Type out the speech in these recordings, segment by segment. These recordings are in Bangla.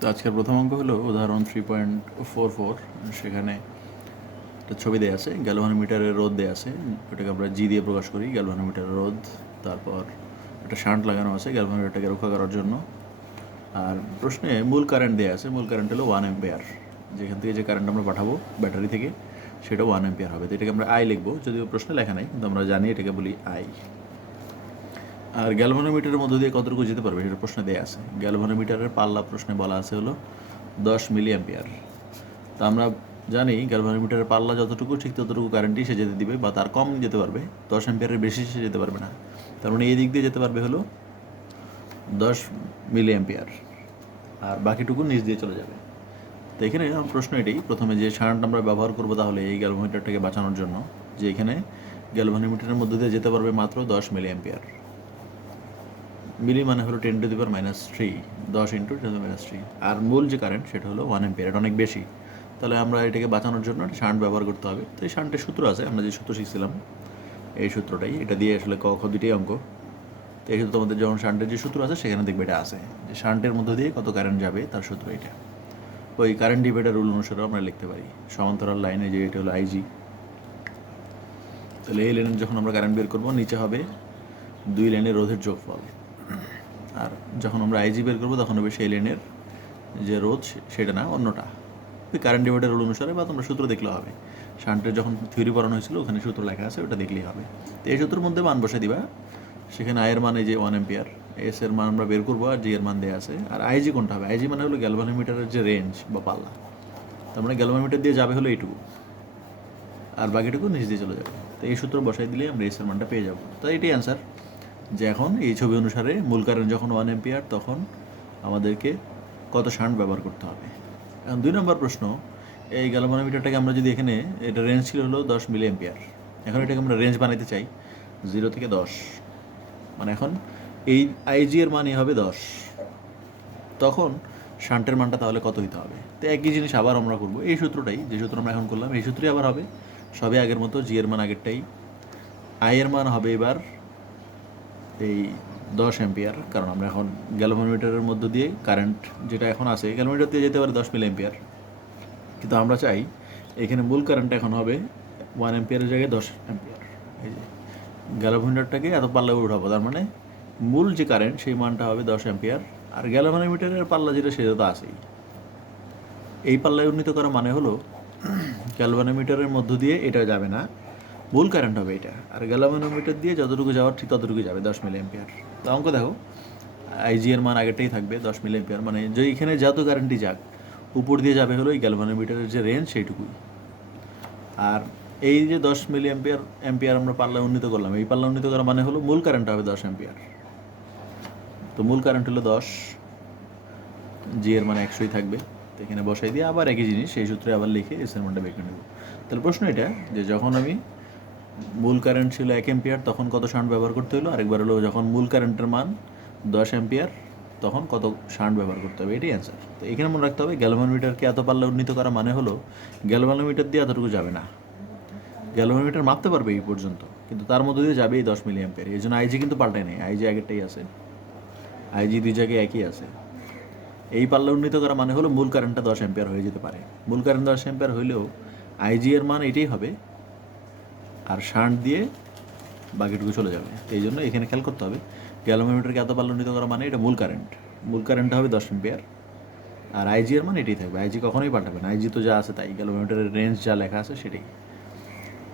তো আজকের প্রথম অঙ্ক হলো উদাহরণ 3.44। সেখানে একটা ছবি দেওয়া আছে, গ্যালভানোমিটারের রোধ দেওয়া আছে, ওটাকে আমরা জি দিয়ে প্রকাশ করি, গ্যালভানোমিটারের রোধ। তারপর একটা শান্ট লাগানো আছে গ্যালভানোমিটারটাকে রক্ষা করার জন্য। আর প্রশ্নে মূল কারেন্ট দেওয়া আছে, মূল কারেন্ট হলো 1 অ্যাম্পিয়ার। যেখান থেকে যে কারেন্ট আমরা পাঠাবো ব্যাটারি থেকে সেটা 1 অ্যাম্পিয়ার হবে। তো এটাকে আমরা আই লিখবো, যদিও প্রশ্নে লেখা নাই, কিন্তু আমরা জানি এটাকে বলি আই। আর গ্যালভানোমিটারের মধ্য দিয়ে কতটুকু যেতে পারবে সেটা প্রশ্নে দেওয়া আছে। গ্যালভানোমিটারের পাল্লা প্রশ্নে বলা আছে হলো 10 মিলি অ্যাম্পিয়ার। তা আমরা জানি গ্যালভানোমিটারের পাল্লা যতটুকু ঠিক ততটুকু কারেন্টই সে যেতে দিবে, বা তার কম যেতে পারবে, 10 অ্যাম্পিয়ারের বেশি সে যেতে পারবে না। তার মানে এই দিক দিয়ে যেতে পারবে হলো 10 মিলি অ্যাম্পিয়ার, আর বাকিটুকু নিচ দিয়ে চলে যাবে। তো এখানে আমার প্রশ্ন এটাই, প্রথমে যে শান্ট আমরা ব্যবহার করবো তাহলে এই গ্যালভানোমিটারটাকে বাঁচানোর জন্য, যে এখানে গ্যালভানোমিটারের মধ্যে দিয়ে যেতে পারবে মাত্র 10 মিলি অ্যাম্পিয়ার। মিলি মানে হলো 10⁻³ 10 × 10⁻³। আর মূল যে কারেন্ট সেটা হলো 1 অ্যাম্পিয়ার, এটা অনেক বেশি। তাহলে আমরা এটাকে বাঁচানোর জন্য একটা শান্ট ব্যবহার করতে হবে। তো এই শান্টের সূত্র আছে, আমরা যে সূত্র শিখছিলাম এই সূত্রটাই, এটা দিয়ে আসলে ক খ দুইটাই অঙ্ক। তো এই সূত্র আমাদের যখন শান্টের যে সূত্র আছে সেখানে দেখবে এটা আছে, যে শান্টের মধ্যে দিয়ে কত কারেন্ট যাবে তার সূত্র এটা। ওই কারেন্ট ডিভাইডার রুল অনুসারে আমরা লিখতে পারি। সমান্তরাল লাইনে যে এটা হলো আইজি, তাহলে এই লাইনের যখন আমরা কারেন্ট বের করবো নিচে হবে 2 লাইনের রোধের যোগফল। আর যখন আমরা আইজি বের করবো তখন হবে সেই লেনের যে রোধ সেটা না, অন্যটা। ওই কারেন্ট ডিভাইডার রুল অনুসারে, বা তোমরা সূত্র দেখলে হবে। শান্টের যখন থিওরি পড়ানো হয়েছিল ওখানে সূত্র লেখা আছে, ওটা দেখলেই হবে। তো এই সূত্রের মধ্যে মান বসে দিবা। সেখানে আয়ের মান এই যে 1 অ্যাম্পিয়ার, এস এর মান আমরা বের করবো, আর জি এর মান দেওয়া আছে। আর আইজি কোনটা হবে? আইজি মানে হলো গ্যালভানোমিটারের যে রেঞ্জ বা পাল্লা। তার মানে গ্যালভানোমিটার দিয়ে যাবে হলো এইটুকু, আর বাকিটুকু নিচ দিয়ে চলে যাবে। তো এই সূত্র বসাই দিলে আমরা এস এর মানটা পেয়ে যাবো। তো এটাই অ্যান্সার, যে এখন এই ছবি অনুসারে মূল কারেন্ট যখন 1 অ্যাম্পিয়ার তখন আমাদেরকে কত শান্ট ব্যবহার করতে হবে। এখন 2 নম্বর প্রশ্ন, এই গ্যালভানোমিটারটাকে আমরা যদি এখানে, এটা রেঞ্জ ছিল হলো 10 মিলি অ্যাম্পিয়ার, এখন এটাকে আমরা রেঞ্জ বানাইতে চাই 0 থেকে 10, মানে এখন এই আইজি এর মানই হবে 10, তখন শান্টের মানটা তাহলে কত হইতে হবে? তো একই জিনিস আবার আমরা করবো, এই সূত্রটাই, যে সূত্র আমরা এখন করলাম এই সূত্রই আবার হবে, সবই আগের মতো। জি এর মান আগেরটাই, আই এর মান হবে এবার এই 10 অ্যাম্পিয়ার, কারণ আমরা এখন গ্যালভানোমিটারের মধ্য দিয়ে কারেন্ট যেটা এখন আছে, গ্যালভানোমিটার দিয়ে যেতে পারে 10 মিলি অ্যাম্পিয়ার, কিন্তু আমরা চাই এখানে মূল কারেন্ট এখন হবে 1 অ্যাম্পিয়ারের জায়গায় 10 অ্যাম্পিয়ার। এই যে গ্যালভানোমিটারটাকে এত পাল্লায় উঠাবো, তার মানে মূল যে কারেন্ট সেই মানটা হবে 10 অ্যাম্পিয়ার, আর গ্যালভানোমিটারের পাল্লা যেটা সেটা তো আছেই। এই পাল্লায় উন্নীত করা মানে হলো গ্যালভানোমিটারের মধ্য দিয়ে এটা যাবে না, মূল কারেন্ট হবে এটা, আর গ্যালভানোমিটার দিয়ে যতটুকু যাওয়ার ঠিক ততটুকু যাবে 10 মিলি অ্যাম্পিয়ার। তো অঙ্ক দেখো, আইজি এর মান আগেরটাই থাকবে 10 মিলি অ্যাম্পিয়ার, মানে যে এখানে যত কারেন্টই যাক উপর দিয়ে যাবে হলো এই গ্যালভানোমিটারের যে রেঞ্জ সেইটুকুই। আর এই যে 10 মিলি অ্যাম্পিয়ার আমরা পাল্লা উন্নীত করলাম, এই পাল্লা উন্নীত করা মানে হলো মূল কারেন্ট হবে 10 অ্যাম্পিয়ার। তো মূল কারেন্ট হলো 10, জি এর মানে 100ই থাকবে। তো এখানে বসাই দিয়ে আবার একই জিনিস সেই সূত্রে আবার লিখে এস এর মানটা বের করে নেব। তাহলে প্রশ্ন এটা, যে যখন আমি মূল কারেন্ট ছিল 1 অ্যাম্পিয়ার তখন কত শান্ট ব্যবহার করতে হলো, আরেকবার হলো যখন মূল কারেন্টের মান 10 অ্যাম্পিয়ার তখন কত শান্ট ব্যবহার করতে হবে, এটাই অ্যান্সার। তো এখানে মনে রাখতে হবে গ্যালভানোমিটারকে এত পাল্লা উন্নীত করা মানে হলো গ্যালভানোমিটার দিয়ে এতটুকু যাবে না, গ্যালভানোমিটার মাপতে পারবে এই পর্যন্ত, কিন্তু তার মধ্যে দিয়ে যাবে এই 10 মিলি অ্যাম্পিয়ার। এই জন্য আইজি কিন্তু পাল্টায় নেই, আইজি আগেরটাই আছে, আইজি দুই জায়গায় একই আছে। এই পাল্লা উন্নীত করা মানে হলো মূল কারেন্টটা 10 অ্যাম্পিয়ার হয়ে যেতে পারে, মূল কারেন্ট 10 অ্যাম্পিয়ার হইলেও আইজি এর মান এটাই হবে, আর শান্ট দিয়ে বাকিটুকু চলে যাবে। এই জন্য এখানে খেয়াল করতে হবে গ্যালভানোমিটারকে এত পাল্লা উন্নীত করা মানে এটা মূল কারেন্ট, মূল কারেন্টটা হবে 10 অ্যাম্পিয়ার, আর আইজি এর মান এটাই থাকবে, আইজি কখনোই পাল্টাবে না, আইজি তো যা আছে তাই, গ্যালভানোমিটারের রেঞ্জ যা লেখা আছে সেটাই।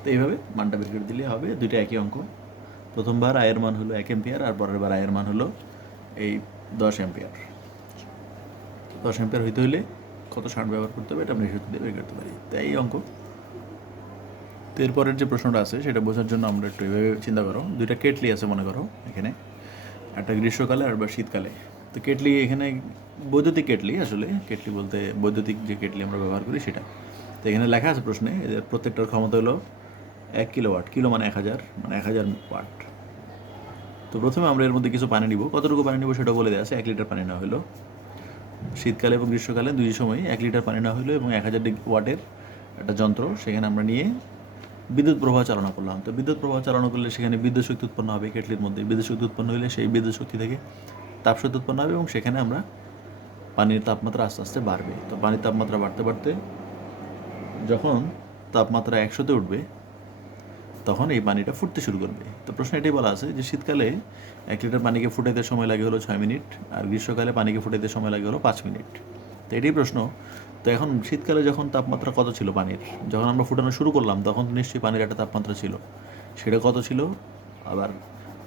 তো এইভাবে মানটা বের করে দিলে হবে, দুইটা একই অঙ্ক। প্রথমবার আয়ের মান হলো 1 অ্যাম্পিয়ার, আর পরের বার আয়ের মান হলো এই 10 অ্যাম্পিয়ার। 10 অ্যাম্পিয়ার হইতে হইলে কত শান্ট ব্যবহার করতে হবে এটা আমরা এই সূত্র দিয়ে বের করতে পারি। তাই এই অঙ্ক। তো এরপরের যে প্রশ্নটা আছে সেটা বোঝার জন্য আমরা একটু এভাবে চিন্তা করো, দুইটা কেটলি আছে মনে করো এখানে, একটা গ্রীষ্মকালে আর শীতকালে। তো কেটলি এখানে বৈদ্যুতিক কেটলি, আসলে কেটলি বলতে বৈদ্যুতিক যে কেটলি আমরা ব্যবহার করি সেটা। তো এখানে লেখা আছে প্রশ্নে, এদের প্রত্যেকটার ক্ষমতা হলো 1 কিলোওয়াট, কিলো মানে 1000, মানে 1000 ওয়াট। তো প্রথমে আমরা এর মধ্যে কিছু পানি নিব, কতটুকু পানি নিব সেটা বলে দেওয়া আছে। 1 লিটার পানি নেওয়া হলো, শীতকালে এবং গ্রীষ্মকালে দুই সময় 1 লিটার পানি নেওয়া হলো, এবং 1000 ওয়াটের একটা যন্ত্র সেখানে আমরা নিয়ে বিদ্যুৎ প্রবাহ চালনা করলাম। তো বিদ্যুৎ প্রবাহ চালনা করলে সেখানে বিদ্যুৎ শক্তি উৎপন্ন হবে কেটলির মধ্যে, বিদ্যুৎ শক্তি উৎপন্ন হলে সেই বিদ্যুৎ শক্তি থেকে তাপশক্তি উৎপন্ন হবে, এবং সেখানে আমরা পানির তাপমাত্রা আস্তে আস্তে বাড়বে। তো পানির তাপমাত্রা বাড়তে বাড়তে যখন তাপমাত্রা 100-তে উঠবে তখন এই পানিটা ফুটতে শুরু করবে। তো প্রশ্ন এটাই বলা আছে যে শীতকালে 1 লিটার পানিকে ফুটাইতে সময় লাগে হলো 6 মিনিট, আর গ্রীষ্মকালে পানিকে ফুটাইতে সময় লাগে হলো 5 মিনিট। তো এটাই প্রশ্ন। তো এখন শীতকালে যখন তাপমাত্রা কত ছিল পানির, যখন আমরা ফুটানো শুরু করলাম তখন তো নিশ্চয়ই পানির একটা তাপমাত্রা ছিল, সেটা কত ছিল, আবার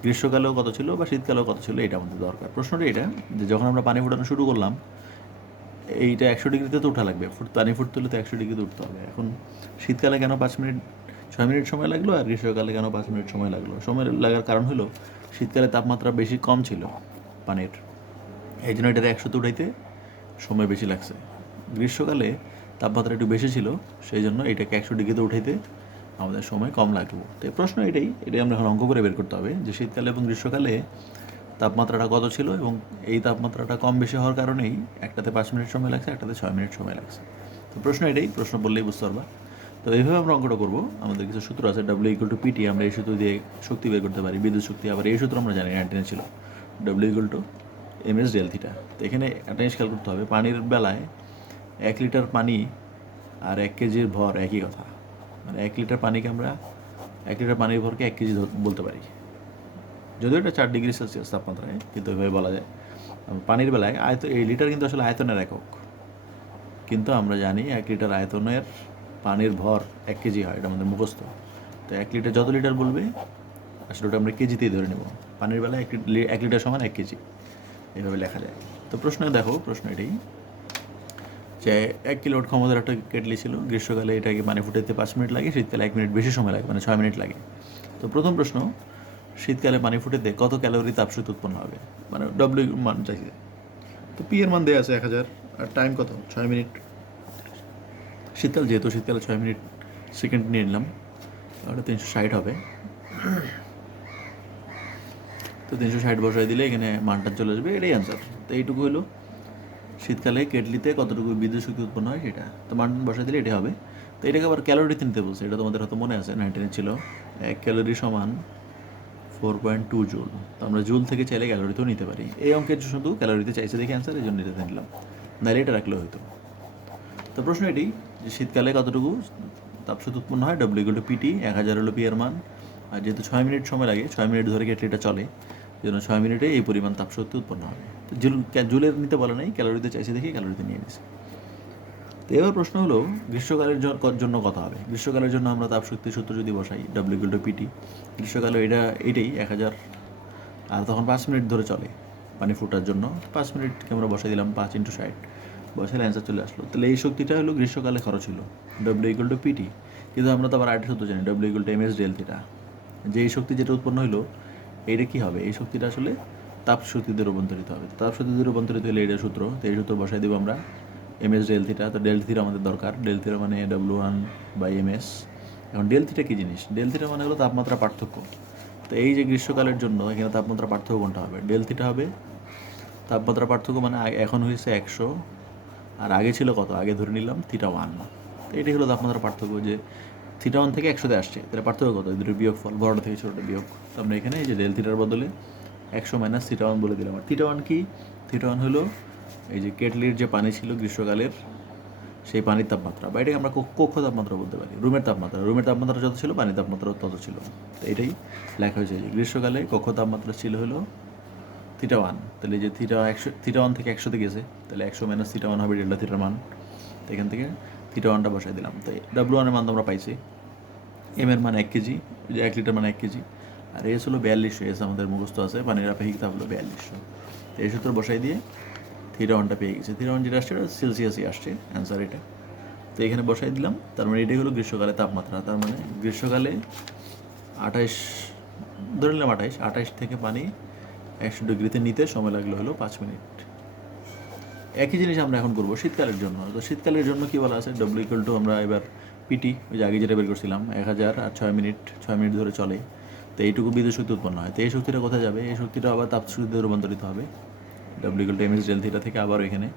গ্রীষ্মকালেও কত ছিল বা শীতকালেও কত ছিল, এটা আমাদের দরকার। প্রশ্নটা এটা যে যখন আমরা পানি ফুটানো শুরু করলাম এইটা 100 ডিগ্রিতে তো উঠা লাগবে, পানি ফুটতে হলে তো 100 ডিগ্রিতে উঠতে হবে। এখন শীতকালে কেন 6 মিনিট সময় লাগলো আর গ্রীষ্মকালে কেন 5 মিনিট সময় লাগলো? সময় লাগার কারণ হলো শীতকালে তাপমাত্রা বেশি কম ছিল পানির, এই জন্য এটাতে 100-তে উঠাইতে সময় বেশি লাগছে। গ্রীষ্মকালে তাপমাত্রা একটু বেশি ছিল, সেই জন্য এটাকে 100 ডিগ্রিতে উঠাইতে আমাদের সময় কম লাগলো। তো এই প্রশ্ন এটাই আমরা এখন অঙ্ক করে বের করতে হবে যে শীতকালে এবং গ্রীষ্মকালে তাপমাত্রাটা কত ছিল, এবং এই তাপমাত্রাটা কম বেশি হওয়ার কারণেই একটাতে 5 মিনিট সময় লাগছে, একটাতে 6 মিনিট সময় লাগছে। তো প্রশ্ন এটাই, প্রশ্ন বললেই বুঝতে পারবা। তো এইভাবে আমরা অঙ্কটা করবো। আমাদের কিছু সূত্র আছে, W=PT, আমরা এই সূত্র দিয়ে শক্তি বের করতে পারি, বিদ্যুৎ শক্তি। আবার এই সূত্র আমরা জানি অ্যান্টেনা ছিল W=mS∆θ। তো এখানে একটা জিনিস খেয়াল করতে হবে, পানির বেলায় 1 লিটার পানি আর 1 কেজির ভর একই কথা। মানে 1 লিটার পানিকে আমরা 1 লিটার পানির ভরকে 1 কেজি বলতে পারি, যদিও এটা 4 ডিগ্রি সেলসিয়াস তাপমাত্রায়, কিন্তু ওইভাবে বলা যায়। পানির বেলায় এই লিটার কিন্তু আসলে আয়তনের একক, কিন্তু আমরা জানি 1 লিটার আয়তনের পানির ভর 1 কেজি হয়, এটা আমাদের মুখস্থ। তো 1 লিটার যত লিটার বলবে আসলে ওটা আমরা কেজিতেই ধরে নেব। পানির বেলায় 1 লিটার সমান 1 কেজি, এইভাবে লেখা যায়। তো প্রশ্ন দেখো, প্রশ্ন এটাই যে 1 কিলোওয়াট ক্ষমতার একটা কেটলি ছিল, গ্রীষ্মকালে এটাকে পানি ফুটাইতে 5 মিনিট লাগে, শীতকালে 1 মিনিট বেশি সময় লাগে, মানে 6 মিনিট লাগে। তো প্রথম প্রশ্ন, শীতকালে পানি ফুটাইতে কত ক্যালোরি তাপশক্তি উৎপন্ন হবে, মানে ডব্লিউ মান চাইছে। তো পি এর মান দেওয়া আছে 1000, আর টাইম কত, 6 মিনিট। শীতকাল যেহেতু, শীতকালে 6 মিনিট সেকেন্ড নিয়ে নিলাম, ওটা 360 হবে। তো 360 বসাই দিলে এখানে মানটা চলে আসবে, এটাই অ্যান্সার। তো এইটুকু হলো শীতকালে কেটলিতে কতটুকু বিদ্যুৎ শক্তি উৎপন্ন হয় সেটা। তো মান বসাই দিলে এটাই হবে। তো এটাকে আবার ক্যালোরিতে নিতে বলছে, এটা তোমাদের হয়তো মনে আছে, 19 ছিল 1 ক্যালোরি সমান 4.2 জুল। তো আমরা জুল থেকে চাইলে ক্যালোরিতেও নিতে পারি। এই অঙ্কের শুধু ক্যালোরিতে চাইছে দেখে অ্যান্সার, এই জন্য এটাতে নিলাম, নাহলে এটা রাখলেও হয়তো। তো প্রশ্ন এটি যে শীতকালে কতটুকু তাপশক্তি উৎপন্ন হয়, W=PT, 1000 হলো পি এর মান, আর যেহেতু 6 মিনিট সময় লাগে, 6 মিনিট ধরে কেটলিটা চলে, এই জন্য 6 মিনিটে এই পরিমাণ তাপশক্তি উৎপন্ন হবে। তো জুলের নিতে বলে নাই, ক্যালোরিতে চাইছে দেখে ক্যালোরিতে নিয়ে নিয়েছে। তো এবার প্রশ্ন হলো গ্রীষ্মকালের জন্য কত হবে। গ্রীষ্মকালের জন্য আমরা তাপশক্তির সূত্র যদি বসাই, W=PT, গ্রীষ্মকালে এটাই 1000, আর তখন 5 মিনিট ধরে চলে পানি ফোটার জন্য। 5 মিনিটকে আমরা বসাই দিলাম 5 × 60, বসালে অ্যান্সার চলে আসলো। তাহলে এই শক্তিটা হলো গ্রীষ্মকালে খরচ হলো W=PT। কিন্তু আমরা তো আবার আরেকটা সূত্র জানি, W=mS∆θ, যে এই শক্তি যেটা উৎপন্ন হলো এইটা কী হবে, এই শক্তিটা আসলে তাপশক্তিতে রূপান্তরিত হবে। তাপশক্তিতে রূপান্তরিত হলে এইটা সূত্র, তো এই সূত্র বসাই দেবো আমরা, MS∆θ। তো Δθ আমাদের দরকার, Δθ মানে W1/ms। এখন Δθ কী জিনিস, Δθ মানে হলো তাপমাত্রা পার্থক্য। তো এই যে গ্রীষ্মকালের জন্য এখানে তাপমাত্রা পার্থক্য কোনটা হবে, Δθ হবে। তাপমাত্রা পার্থক্য মানে এখন হয়েছে 100, আর আগে ছিল কত, আগে ধরে নিলাম θ1। তো এটাই হলো তাপমাত্রা পার্থক্য, যে θ1 থেকে 100-তে আসছে, তাহলে পার্থক্য কত, এই দুটোর বিয়োগফল, বড়টা থেকে ছোটোটা বিয়োগ। তো আমরা এখানে এই যে Δθর বদলে 100 - θ1 বলে দিলাম। আর θ1 কি, θ1 হলো এই যে কেটলির যে পানি ছিল গ্রীষ্মকালের, সেই পানির তাপমাত্রা, বা এটাকে আমরা কক্ষ তাপমাত্রা বলতে পারি, রুমের তাপমাত্রা যত ছিল পানির তাপমাত্রা তত ছিল। তো এটাই লেখা হয়েছে যে গ্রীষ্মকালে কক্ষ তাপমাত্রা ছিল হলো θ1। তাহলে যে θ1 থেকে 100-তে গেছে, তাহলে 100 - θ1 হবে Δθর মান। তো এখান থেকে θ1টা বসাই দিলাম। তো W1 এর মান আমরা পাইছি, M এর মান 1 কেজি, যে 1 লিটার মানে 1 কেজি, আর এস হলো 4200, এস আমাদের মুখস্থ আছে, পানির আপেক্ষিক তাপ হলো 4200। তো এই সূত্র বসাই দিয়ে θ1টা পেয়ে গেছে। θ1 যেটা আসছে ওটা সেলসিয়াসই আসছে অ্যান্সার এটা। তো এখানে বসাই দিলাম, তার মানে এটাই হলো গ্রীষ্মকালে তাপমাত্রা। তার মানে গ্রীষ্মকালে 28 ধরে নিলাম, 28 থেকে পানি 100 ডিগ্রিতে নিতে সময় লাগলো হলো 5 মিনিট। একই জিনিস আমরা এখন করবো শীতকালের জন্য। তো শীতকালের জন্য কী বলা আছে, W= আমরা এবার PT, ওই যে আগে যেটা বের করছিলাম 1000, আর 6 মিনিট ধরে চলে। তো এইটুকু বিদ্যুৎ শক্তি উৎপন্ন হয়। তো এই শক্তিটা কোথায় যাবে, এই শক্তিটা আবার তাপশক্তিতে রূপান্তরিত হবে W=mS∆θ থেকে আবার এখানে।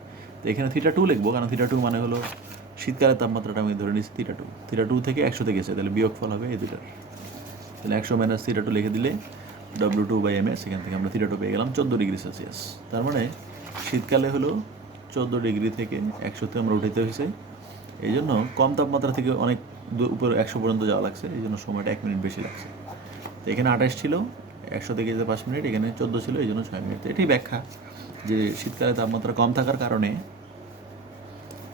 তো এখানে θ2 লিখবো, কারণ θ2 মানে হলো শীতকালের তাপমাত্রাটা আমি ধরে নিচ্ছি θ2 থেকে 100-তে গেছে, তাহলে বিয়োগফল হবে এই দুটার। তাহলে 100 - θ2 লিখে দিলে W2/ms, এখান থেকে আমরা θ2 পেয়ে গেলাম 14 ডিগ্রি সেলসিয়াস। তার মানে শীতকালে হলো 14 ডিগ্রি থেকে 100-তে আমরা উঠাইতে হয়েছে, এই জন্য কম তাপমাত্রা থেকে অনেক উপর 100 পর্যন্ত যাওয়া লাগছে, এই জন্য সময়টা 1 মিনিট বেশি লাগছে। তো এখানে 28 ছিল, 100 থেকে যেতে 5 মিনিট, এখানে 14 ছিল, এই জন্য 6 মিনিট। তো এটাই ব্যাখ্যা যে শীতকালে তাপমাত্রা কম থাকার কারণে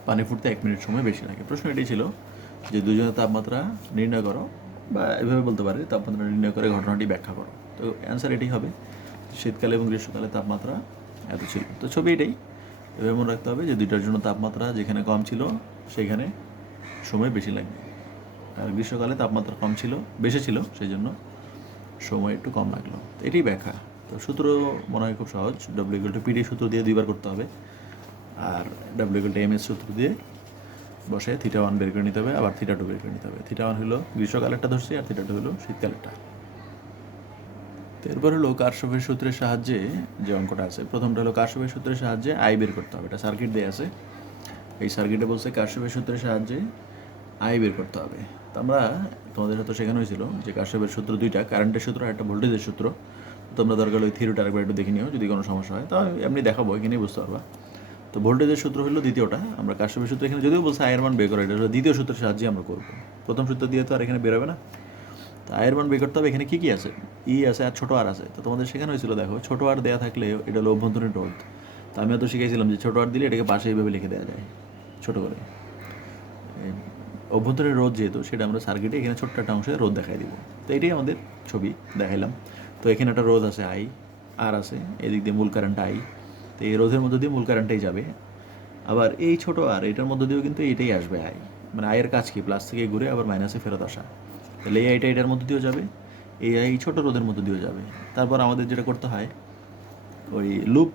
পানি ফুটতে 1 মিনিট সময় বেশি লাগে। প্রশ্ন এটাই ছিল যে দুজনের তাপমাত্রা নির্ণয় করো, বা এভাবে বলতে পারে তাপমাত্রা নির্ণয় করে ঘটনাটি ব্যাখ্যা করো। তো অ্যান্সার এটাই হবে, শীতকালে এবং গ্রীষ্মকালে তাপমাত্রা এত ছিল। তো ছবি এটাই, এভাবে মনে রাখতে হবে যে দুইটার জন্য তাপমাত্রা যেখানে কম ছিল সেখানে সময় বেশি লাগবে, আর গ্রীষ্মকালে তাপমাত্রা কম ছিল, বেশি ছিল, সেই জন্য সময় একটু কম লাগলো। তো এটাই ব্যাখ্যা। তো সূত্র মনে হয় খুব সহজ, W=PD সূত্র দিয়ে 2 বার করতে হবে, আর W=MS সূত্র দিয়ে বসে θ1 বের করে নিতে হবে, আবার θ2 বের করে নিতে হবে। θ1 হলো গ্রীষ্মকালেরটা ধরছি, আর θ2 হলো শীতকালেরটা। তো এরপর হলো কারশফের সূত্রের সাহায্যে যে অঙ্কটা আছে, প্রথমটা হলো কারশফের সূত্রের সাহায্যে আই বের করতে হবে। এটা সার্কিট দেয়া আছে, এই সার্কিটে বলছে কারশফের সূত্রের সাহায্যে আই বের করতে হবে। তো আমরা, তোমাদের হয়তো শেখানো হয়েছিল যে কারশফের সূত্র দুইটা, কারেন্টের সূত্র আর একটা ভোল্টেজের সূত্র। তোমরা দরকার ওই থিওরিটা আরেকবার একটু দেখে নিও, যদি কোনো সমস্যা হয় তো এমনি দেখাবো, এখানেই বুঝতে পারবা। তো ভোল্টেজের সূত্র হলো দ্বিতীয়টা, আমরা কারশফের সূত্র এখানে যদিও বলছে আয়ের মান বের করা, এটা হলো দ্বিতীয় সূত্রের সাহায্যে আমরা করবো। প্রথম সূত্র দিয়ে তো আর এখানে বেরোবে না। তো আয়ের মান বের করতে হবে। এখানে কী কী আছে, ই আছে আর ছোটো আর আছে। তো তোমাদের শেখানো হয়েছিল, দেখো ছোটো আর দেওয়া থাকলে এটা হলো অভ্যন্তরীণ রোধ। তো আমি তো শিখেছিলাম যে ছোটো আর দিলে এটাকে পাশে এইভাবে লিখে দেওয়া যায় ছোটো করে। অভ্যন্তরীণ রোধ যেহেতু, সেটা আমরা সার্কিটে এখানে ছোট্ট একটা অংশে রোধ দেখাই দিব। তো এটাই আমাদের ছবি দেখাইলাম। তো এখানে একটা রোধ আছে আই, আর আছে এদিক দিয়ে মূল কারেন্ট আই। তো এই রোধের মধ্যে দিয়ে মূল কারেন্টটাই যাবে, আবার এই ছোটো আর এটার মধ্যে দিয়েও কিন্তু এটাই আসবে আই। মানে আয়ের কাজ কি, প্লাস থেকে ঘুরে আবার মাইনাসে ফেরত আসা। তাহলে এই আইটা এটার মধ্যে দিয়েও যাবে, এই ছোটো রোধের মধ্যে দিয়েও যাবে। তারপর আমাদের যেটা করতে হয়, ওই লুপ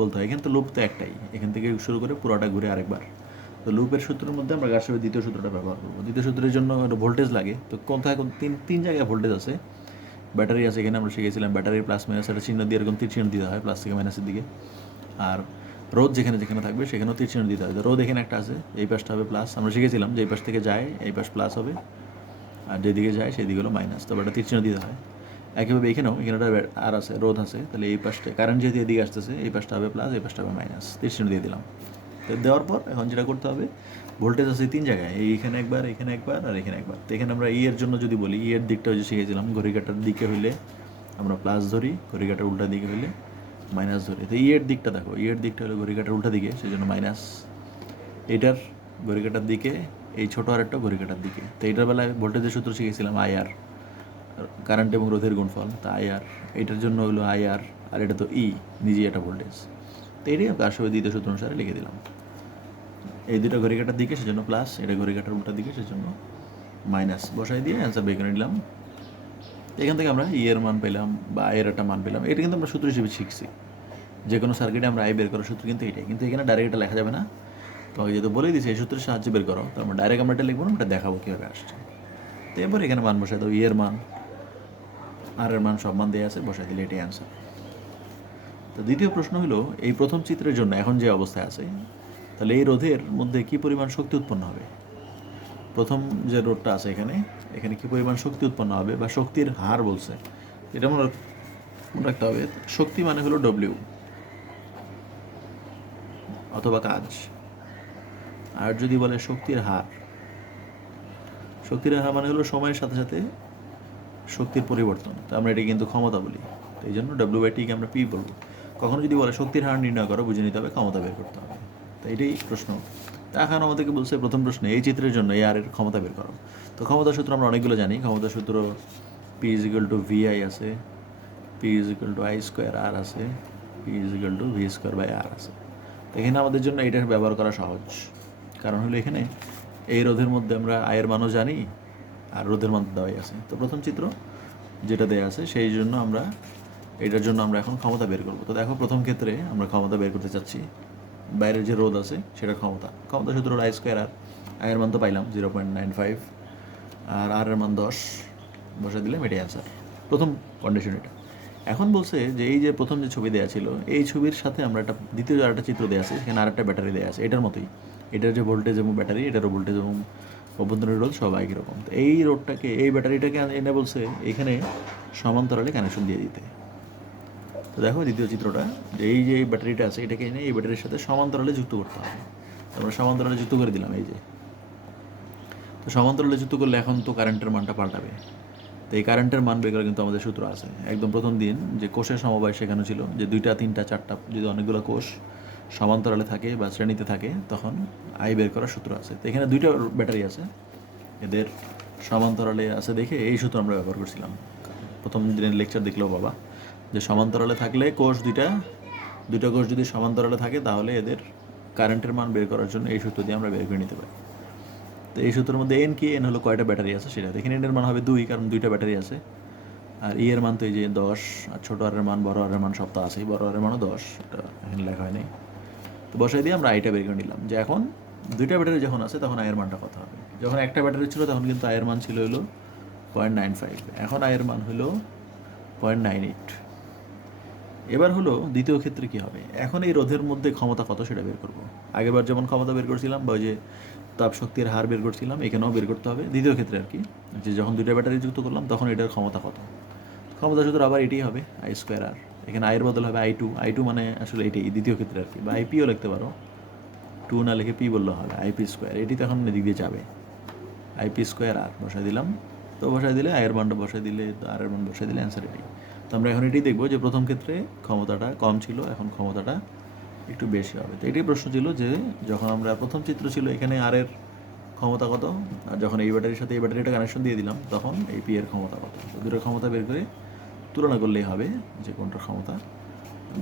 বলতে হয়। এখানে তো লুপ তো একটাই, এখান থেকে শুরু করে পুরোটা ঘুরে আরেকবার। তো লুপের সূত্রের মধ্যে আমরা কারশফের দ্বিতীয় সূত্রটা ব্যবহার করবো। দ্বিতীয় সূত্রের জন্য একটা ভোল্টেজ লাগে। তো কোথায় তিন জায়গায় ভোল্টেজ আছে, ব্যাটারি আছে, এখানে আমরা শিখেছিলাম ব্যাটারির প্লাস মাইনাস একটা চিহ্ন দিয়ে এরকম তীর চিহ্ন দিতে হয় প্লাস থেকে মাইনাসের দিকে। আর রোধ যেখানে যেখানে থাকবে সেখানেও তীর চিহ্ন দিতে হয়। তো রোধ এখানে একটা আছে, এই পাশটা হবে প্লাস, আমরা শিখেছিলাম যে এই পাশ থেকে যায় এই পাশ প্লাস হবে, আর যেদিকে যায় সেদিকে হলো মাইনাস। তবে একটা তীর চিহ্ন দিতে হয়। একইভাবে এখানেও এখানে একটা আর আছে, রোধ আছে, তাহলে এই পাশটা কারেন্ট যেহেতু এদিকে আসতেছে, এই পাশটা হবে প্লাস, এই পাশটা হবে মাইনাস, তীর চিহ্ন দিয়ে দিলাম। তো দেওয়ার পর এখন যেটা করতে হবে, ভোল্টেজ আছে 3 জায়গায়, এইখানে একবার, এখানে একবার, আর এখানে একবার। তো এখানে আমরা এর জন্য যদি বলি, এর দিকটা যে শিখেছিলাম, ঘড়ি কাটার দিকে হইলে আমরা প্লাস ধরি, ঘড়ি কাটার উল্টা দিকে হইলে মাইনাস ধরি। তো এর দিকটা দেখো, এর দিকটা হলো ঘড়ি কাটার উল্টা দিকে, সেই জন্য মাইনাস। এটার ঘড়ি কাটার দিকে, এই ছোটো আর একটা ঘড়ি কাটার দিকে। তো এটার বেলায় ভোল্টেজের সূত্র শিখেছিলাম আইআর, কারেন্ট এবং রোধের গুণফল। তা আইআর, এটার জন্য হলো আইআর, আর এটা তো ই নিজেই একটা ভোল্টেজ। তো এটাই কারশফের দ্বিতীয় সূত্র অনুসারে লিখে দিলাম। এই দুটো ঘড়ি কাটার দিকে সেজন্য প্লাস, এটা ঘড়ি কাটার উল্টা দিকে সেজন্য মাইনাস, বসাই দিয়ে অ্যান্সার বের করে নিলাম। এখান থেকে আমরা ই এর মান পেলাম, বা আয়ের একটা মান পেলাম। এটা কিন্তু আমরা সূত্র হিসেবে শিখছি, যে কোনো সার্কিটে আমরা আই বের করার সূত্র কিন্তু এটাই। কিন্তু এখানে ডাইরেক্ট এটা লেখা যাবে না, তো যেহেতু বলেই দিচ্ছি এই সূত্রের সাহায্যে বের করো, তো আমরা ডাইরেক্ট আমরা এটা লিখবো না, এটা দেখাবো কীভাবে আসছে। তো এরপর এখানে মান বসাই দাও, ই এর মান, আর এর মান, সব মান দেওয়া আছে, বসাই দিলে এটাই অ্যান্সার। তো দ্বিতীয় প্রশ্ন হলো, এই প্রথম চিত্রের জন্য এখন যে অবস্থায় আছে, তাহলে এই রোধের মধ্যে কী পরিমাণ শক্তি উৎপন্ন হবে। প্রথম যে রোধটা আছে এখানে, এখানে কী পরিমাণ শক্তি উৎপন্ন হবে, বা শক্তির হার বলছে, এটা মনে রাখতে হবে। শক্তি মানে হলো ডব্লিউ অথবা কাজ, আর যদি বলে শক্তির হার, শক্তির হার মানে হলো সময়ের সাথে সাথে শক্তির পরিবর্তন। তো আমরা এটা কিন্তু ক্ষমতা বলি, তো এই জন্য W/T-কে আমরা P বলবো। কখনো যদি বলে শক্তির হার নির্ণয় করো, বুঝে নিতে হবে ক্ষমতা বের করতে হবে। তো এটাই প্রশ্ন। তা এখন আমাদেরকে বলছে প্রথম প্রশ্নে এই চিত্রের জন্য এই আরের ক্ষমতা বের করো। তো ক্ষমতা সূত্র আমরা অনেকগুলো জানি। ক্ষমতা সূত্র P=VI আছে, P=I²R আছে, P=V²/R আছে। তো এখানে আমাদের জন্য এটা ব্যবহার করা সহজ, কারণ হলো এখানে এই রোধের মধ্যে আমরা আয়ের মানও জানি, আর রোধের মান দেওয়াই আছে। তো প্রথম চিত্র যেটা দেওয়া আছে, সেই জন্য আমরা এটার জন্য আমরা এখন ক্ষমতা বের করবো। তো দেখো প্রথম ক্ষেত্রে আমরা ক্ষমতা বের করতে চাচ্ছি, বাইরের যে রোধ আছে সেটা ক্ষমতা সূত্র I²R, আয়ের মান তো পাইলাম 0.95, আর আর এর মান 10, বসে দিলাম, এটাই অ্যান্সার। প্রথম কন্ডিশন এটা। এখন বলছে যে এই যে প্রথম যে ছবি দেওয়া ছিল, এই ছবির সাথে আমরা একটা দ্বিতীয় আরেকটা চিত্র দেওয়া আছে, সেখানে আরেকটা ব্যাটারি দেওয়া আছে এটার মতোই। এটার যে ভোল্টেজ এবং ব্যাটারি, এটারও ভোল্টেজ এবং অভ্যন্তরীণ রোধ সব একই রকম। তো এই রোধটাকে, এই ব্যাটারিটাকে এনে বলছে এখানে সমান্তরালে কানেকশন দিয়ে দিতে। তো দেখো দ্বিতীয় চিত্রটা, যে এই ব্যাটারিটা আছে এটাকে এনে এই ব্যাটারির সাথে সমান্তরালে যুক্ত করতে হবে। আমরা সমান্তরালে যুক্ত করে দিলাম এই যে। তো সমান্তরালে যুক্ত করলে এখন তো কারেন্টের মানটা পাল্টাবে। তো এই কারেন্টের মান বের করা কিন্তু আমাদের সূত্র আছে একদম প্রথম দিন, যে কোষের সমবায় শেখানো ছিল, যে 2টা 3টা 4টা যদি অনেকগুলো কোষ সমান্তরালে থাকে বা শ্রেণীতে থাকে তখন আই বের করার সূত্র আছে। তো এখানে 2টা ব্যাটারি আছে, এদের সমান্তরালে আছে দেখে এই সূত্র আমরা ব্যবহার করছিলাম। প্রথম দিনের লেকচার দেখলেও বাবা, যে সমান্তরালে থাকলে কোষ দুইটা কোষ যদি সমান্তরালে থাকে তাহলে এদের কারেন্টের মান বের করার জন্য এই সূত্র দিয়ে আমরা বের করে নিতে পারি। তো এই সূত্রের মধ্যে এন কি, এন হলো কয়টা ব্যাটারি আছে সেটা। এখানে এনের মান হবে 2, কারণ 2টা ব্যাটারি আছে। আর ই এর মান তো এই যে 10, আর ছোটো আরের মান বড় আরের মান সব তো আছেই, বড় আরের মানও 10, এটা এখানে লেখা হয়নি। তো বসাই দিয়ে আমরা আইটা বের করে নিলাম, যে এখন 2টা ব্যাটারি যখন আছে তখন আয়ের মানটা কত হবে। যখন একটা ব্যাটারি ছিল তখন কিন্তু আয়ের মান ছিল হলো 0.95, এখন আয়ের মান হলো 0.98। এবার হলো দ্বিতীয় ক্ষেত্রে কী হবে, এখন এই রোধের মধ্যে ক্ষমতা কত সেটা বের করব। আগেরবার যেমন ক্ষমতা বের করছিলাম বা ওই যে তাপ শক্তির হার বের করছিলাম, এখানেও বের করতে হবে দ্বিতীয় ক্ষেত্রে আর কি, যে যখন 2টা ব্যাটারি যুক্ত করলাম তখন এটার ক্ষমতা কত। ক্ষমতা সূত্র আবার এটাই হবে I²R। এখানে আয়ের বদল হবে I2 মানে আসলে এটাই দ্বিতীয় ক্ষেত্রে আর কি, বা আইপিও লিখতে পারো, 2 না লিখে পি বললে হবে, IP²। এটি তো এখন এদিক দিয়ে যাবে, IP²R বসাই দিলাম। তো বসাই দিলে আয়ের মানটা বসাই দিলে, আর এর মান বসাই দিলে অ্যান্সার এটাই। তো আমরা এখন এটাই দেখবো যে প্রথম ক্ষেত্রে ক্ষমতাটা কম ছিল, এখন ক্ষমতাটা একটু বেশি হবে। তো এটাই প্রশ্ন ছিল যে যখন আমরা প্রথম চিত্র ছিল এখানে আর এর ক্ষমতা কত, আর যখন এই ব্যাটারির সাথে এই ব্যাটারিটা কানেকশন দিয়ে দিলাম তখন এই পি এর ক্ষমতা কত। দুটোর ক্ষমতা বের করে তুলনা করলেই হবে যে কোনটার ক্ষমতা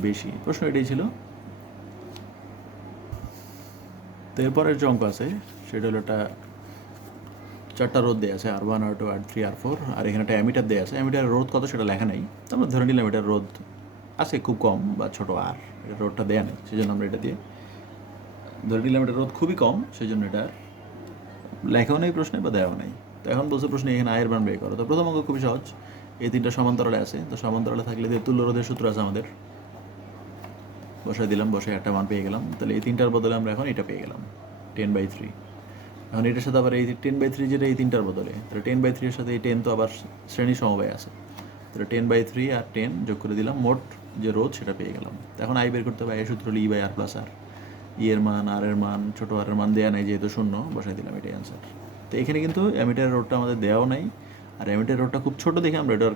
বেশি। প্রশ্ন এটাই ছিল। তো এরপরের যে অঙ্ক আছে সেটা হলো একটা 4টা রোধ দেওয়া আছে, R1 R2 R3 R4, আর এখানে একটা অ্যামিটার দেওয়া আছে। অ্যামিটারের রোধ কত সেটা লেখা নেই, আমরা ধরে নিলাম এটার রোধ আছে খুব কম বা ছোটো আর, এটার রোধটা দেওয়া নেই, সেই জন্য আমরা এটা দিয়ে ধরে নিলাম এটার রোধ খুবই কম, সেই জন্য এটার লেখাও নেই প্রশ্নে বা দেওয়া নেই। তো এখন বলছে প্রশ্নে এখানে আয়ের মান বের করো। তো প্রথম অঙ্ক খুবই সহজ, এই 3টা সমান্তরালে আছে, তো সমান্তরালে থাকলে যে তুল্য রোধের সূত্র আছে আমাদের, বসাই দিলাম, বসে একটা মান পেয়ে গেলাম। তাহলে এই 3টার বদলে আমরা এখন এটা পেয়ে গেলাম 10/3। এখন এটার সাথে আবার এই 10/3 যেটা এই 3টার বদলে, তাহলে 10/3 এর সাথে এই 10 তো আবার শ্রেণী সমবায় আছে, তাহলে 10/3 আর 10 যোগ করে দিলাম, মোট যে রোধ সেটা পেয়ে গেলাম। এখন আই বের করতে হবে, এই সূত্র হলো E/R+R। ই এর মান, আর এর মান, ছোটো আর এর মান দেওয়া নাই যেহেতু 0, বসাই দিলাম, এটাই অ্যান্সার। তো এখানে কিন্তু অ্যামিটার রোডটা আমাদের দেওয়াও নাই, আর অ্যামিটার রোডটা খুব ছোটো দেখে আমরা এটার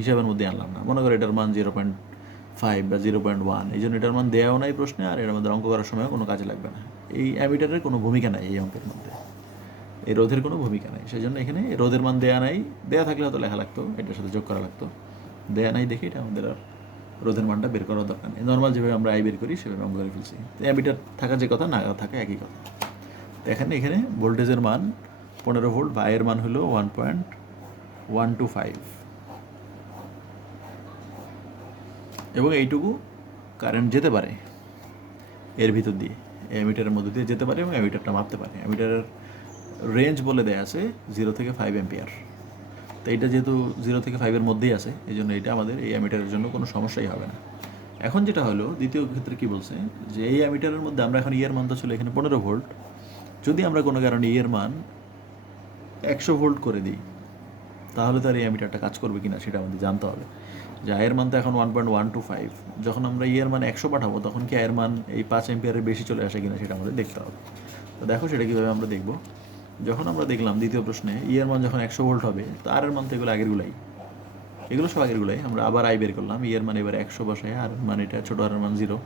হিসাবের মধ্যে আনলাম না। মনে করো এটার মান 0.5 বা 0.1, এই জন্য এটার মান দেওয়াও নাই প্রশ্নে, আর এর আমাদের অঙ্ক করার সময় কোনো কাজে লাগবে না। এই অ্যামিটারের কোনো ভূমিকা নাই এই অঙ্কের মধ্যে, এই রোধের কোনো ভূমিকা নাই, সেই জন্য এখানে রোধের মান দেওয়া নাই। দেওয়া থাকলে হয়তো লেখা লাগতো, এটার সাথে যোগ করা লাগতো, দেওয়া নাই দেখে এটা আমাদের আর রোধের মানটা বের করার দরকার নেই। নর্মাল যেভাবে আমরা আই বের করি সেভাবে অঙ্ক করে ফেলছি। তো অ্যামিটার থাকার যে কথা, না থাকা একই কথা। তো এখানে ভোল্টেজের মান 15 ভোল্ট, বা আয়ের মান হলো 1.125, এবং এইটুকু কারেন্ট যেতে পারে এর ভিতর দিয়ে, অ্যামিটারের মধ্যে দিয়ে যেতে পারে এবং অ্যামিটারটা মাপতে পারে। অ্যামিটারের রেঞ্জ বলে দেয়া আছে 0 থেকে 5 অ্যাম্পিয়ার। তো এটা যেহেতু 0 থেকে 5-এর মধ্যেই আছে, এই জন্য এটা আমাদের এই অ্যামিটারের জন্য কোনো সমস্যাই হবে না। এখন যেটা হলো দ্বিতীয় ক্ষেত্রে কী বলছে, যে এই অ্যামিটারের মধ্যে আমরা এখন ইয়ের মান তো ছিল এখানে 15 ভোল্ট, যদি আমরা কোনো কারণে ইয়ের মান 100 ভোল্ট করে দিই তাহলে তার এই অ্যামিটারটা কাজ করবে কিনা সেটা আমাদের জানতে হবে। যে আয়ের মান তো এখন 1.125, যখন আমরা ইয়ের মান 100 পাঠাবো তখন কি আয়ের মান এই 5 অ্যাম্পিয়ারের বেশি চলে আসে কিনা সেটা আমাদের দেখতে হবে। তো দেখো সেটা কীভাবে আমরা দেখবো। যখন আমরা দেখলাম দ্বিতীয় প্রশ্নে ইয়ের মান যখন 100 ভোল্ট হবে, তো আর এর মান তো এগুলো সব আগেরগুলাই, আমরা আবার আই বের করলাম, ইয়ের মান এবার 100 বসায়, আর মান এটা ছোটো আর মান 0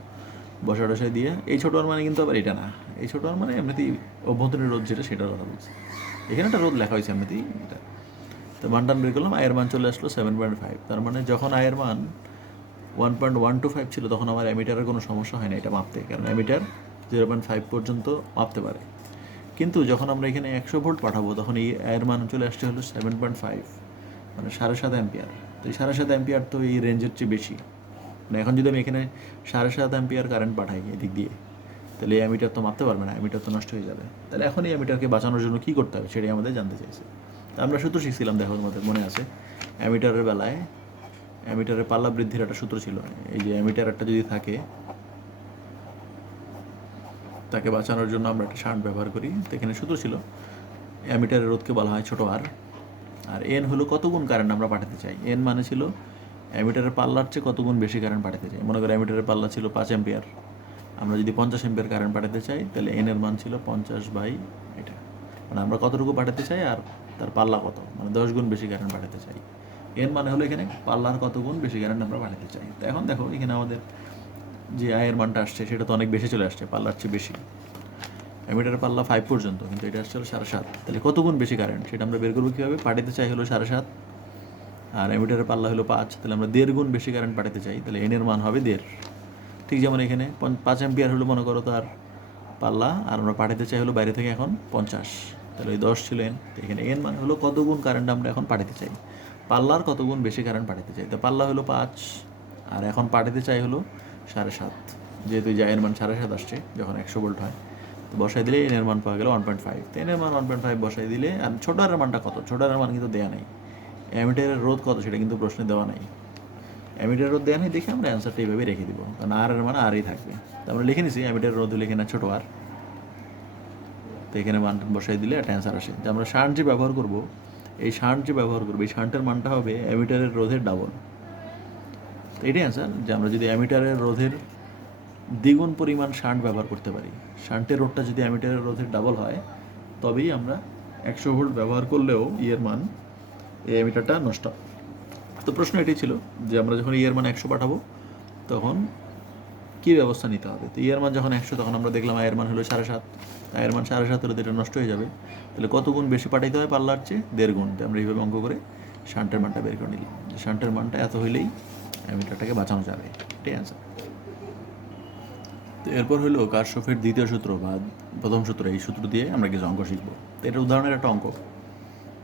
বসায় দিয়ে, এই ছোটো আর মানে কিন্তু আবার এটা না, এই ছোটো আর মানে এমনিতেই অভ্যন্তরীণ রোধ যেটা সেটার কথা বলছি, এখানে একটা রোধ লেখা হয়েছে এমনিতেই এটা। তো মানটান বের করলাম, আয়ের মান চলে আসলো 7.5। তার মানে যখন আয়ের মান 1.125 ছিল তখন আমার অ্যামিটারের কোনো সমস্যা হয় না এটা মাপতে, কারণ অ্যামিটার 0.5 পর্যন্ত মাপতে পারে। কিন্তু যখন আমরা এখানে 100 ভোল্ট পাঠাবো তখন এই আয়ের মান চলে আসছে হলো 7.5, মানে 7.5 অ্যাম্পিয়ার। তো এই 7.5 অ্যাম্পিয়ার তো এই রেঞ্জের চেয়ে বেশি, মানে এখন যদি আমি এখানে 7.5 অ্যাম্পিয়ার কারেন্ট পাঠাই এদিক দিয়ে, তাহলে এই অ্যামিটার তো মাপতে পারবে না, অ্যামিটার তো নষ্ট হয়ে যাবে। তাহলে এখন এই অ্যামিটারকে বাঁচানোর জন্য কী করতে হবে সেটাই আমাদের জানতে চাইছে। তা আমরা সূত্র শিখছিলাম, দেখো তোমাদের মনে আছে, অ্যামিটারের বেলায় অ্যামিটারের পাল্লা বৃদ্ধির একটা সূত্র ছিল। এই যে অ্যামিটার একটা যদি থাকে, তাকে বাঁচানোর জন্য আমরা একটা শান্ট ব্যবহার করি। তো এখানে সূত্র ছিল অ্যামিটারের রোধকে বলা হয় ছোটো আর, আর এন হলো কত গুণ কারেন্ট আমরা পাঠাতে চাই। এন মানে ছিল অ্যামিটারের পাল্লার চেয়ে কত গুণ বেশি কারেন্ট পাঠাতে চাই। মনে করি অ্যামিটারের পাল্লা ছিল 5 অ্যাম্পিয়ার, আমরা যদি 50 অ্যাম্পিয়ার কারেন্ট পাঠাতে চাই তাহলে এন এর মান ছিল 50 বাই এটা, মানে আমরা কতটুকু পাঠাতে চাই আর তার পাল্লা কত, মানে 10 গুণ বেশি কারেন্ট পাঠাতে চাই। এর মানে হলো এখানে পাল্লার কত গুণ বেশি কারেন্ট আমরা পাঠাতে চাই। তো এখন দেখো এখানে আমাদের যে আয়ের মানটা আসছে সেটা তো অনেক বেশি চলে আসছে, পাল্লার চেয়ে বেশি। অ্যামিটারের পাল্লা 5 পর্যন্ত, কিন্তু এটা আসছে হলো 7.5, তাহলে কত গুণ বেশি কারেন্ট সেটা আমরা বের করবো কীভাবে? পাঠাতে চাই হলো 7.5 আর অ্যামিটারের পাল্লা হলো 5, তাহলে আমরা 1.5 গুণ বেশি কারেন্ট পাঠাতে চাই, তাহলে এন এর মান হবে 1.5। ঠিক যেমন এখানে 5 অ্যাম্পিয়ার হলো মনে করো তার পাল্লা, আর আমরা পাঠাতে চাই হলো বাইরে থেকে এখন 50, তাহলে ওই 10 ছিল এন। তো এখানে এন মানে হলো কত গুণ কারেন্ট আমরা এখন পাঠাতে চাই, পাল্লার কত গুণ বেশি কারেন্ট পাঠাতে চাই। তো পাল্লা হলো 5 আর এখন পাঠাতে চাই হলো 7.5, যেহেতু যে এর মান 7.5 আসছে যখন 100 ভোল্ট হয়, তো বসাই দিলে এন এর মান পাওয়া গেল 1.5। তো এন এর মান 1.5 বসাই দিলে, আর ছোট আর মানটা কত, ছোট আর মান কিন্তু দেওয়া নেই। অ্যামিটারের রোধ কত সেটা কিন্তু প্রশ্নে দেওয়া নাই, অ্যামিটারের রোধ দেওয়া নেই দেখে আমরা অ্যান্সারটা এইভাবে রেখে দিব, কারণ আর এর মান আরই থাকবে। তো আমরা লিখে নিছি অ্যামিটারের রোধ হলে এখানে ছোটো আর, তো এখানে মান বসাই দিলে একটা অ্যান্সার আসে। যে আমরা শান্ট যে ব্যবহার করব, এই শান্ট যে ব্যবহার করবো এই শান্টের মানটা হবে অ্যামিটারের রোধের ডাবল। তো এটাই অ্যান্সার, যে আমরা যদি অ্যামিটারের রোধের দ্বিগুণ পরিমাণ শান্ট ব্যবহার করতে পারি, শান্টের রোধটা যদি অ্যামিটারের রোধের ডাবল হয়, তবেই আমরা 100 ভোল্ট ব্যবহার করলেও ইয়ের মান, এই অ্যামিটারটা নষ্ট। তো প্রশ্ন এটাই ছিল যে আমরা যখন ইয়ের মান 100 পাঠাবো তখন কী ব্যবস্থা নিতে হবে। তো ইয়ের মান যখন 100, তখন আমরা দেখলাম আয়ের মান হলো 7.5, আয়ের মান 7.5 হলে এটা নষ্ট হয়ে যাবে, তাহলে কত গুণ বেশি পাঠাইতে হবে পাল্লার চেয়ে? 1.5 গুণ। তো আমরা এইভাবে অঙ্ক করে শান্টের মানটা বের করে নিলাম, যে শান্টের মানটা এত হইলেই অ্যামিটারটাকে বাঁচানো যাবে, এটাই অ্যান্সার। তো এরপর হলো কারশফের দ্বিতীয় সূত্র বা প্রথম সূত্র, এই সূত্র দিয়ে আমরা কিছু অঙ্ক শিখবো। তো এটা উদাহরণের একটা অঙ্ক,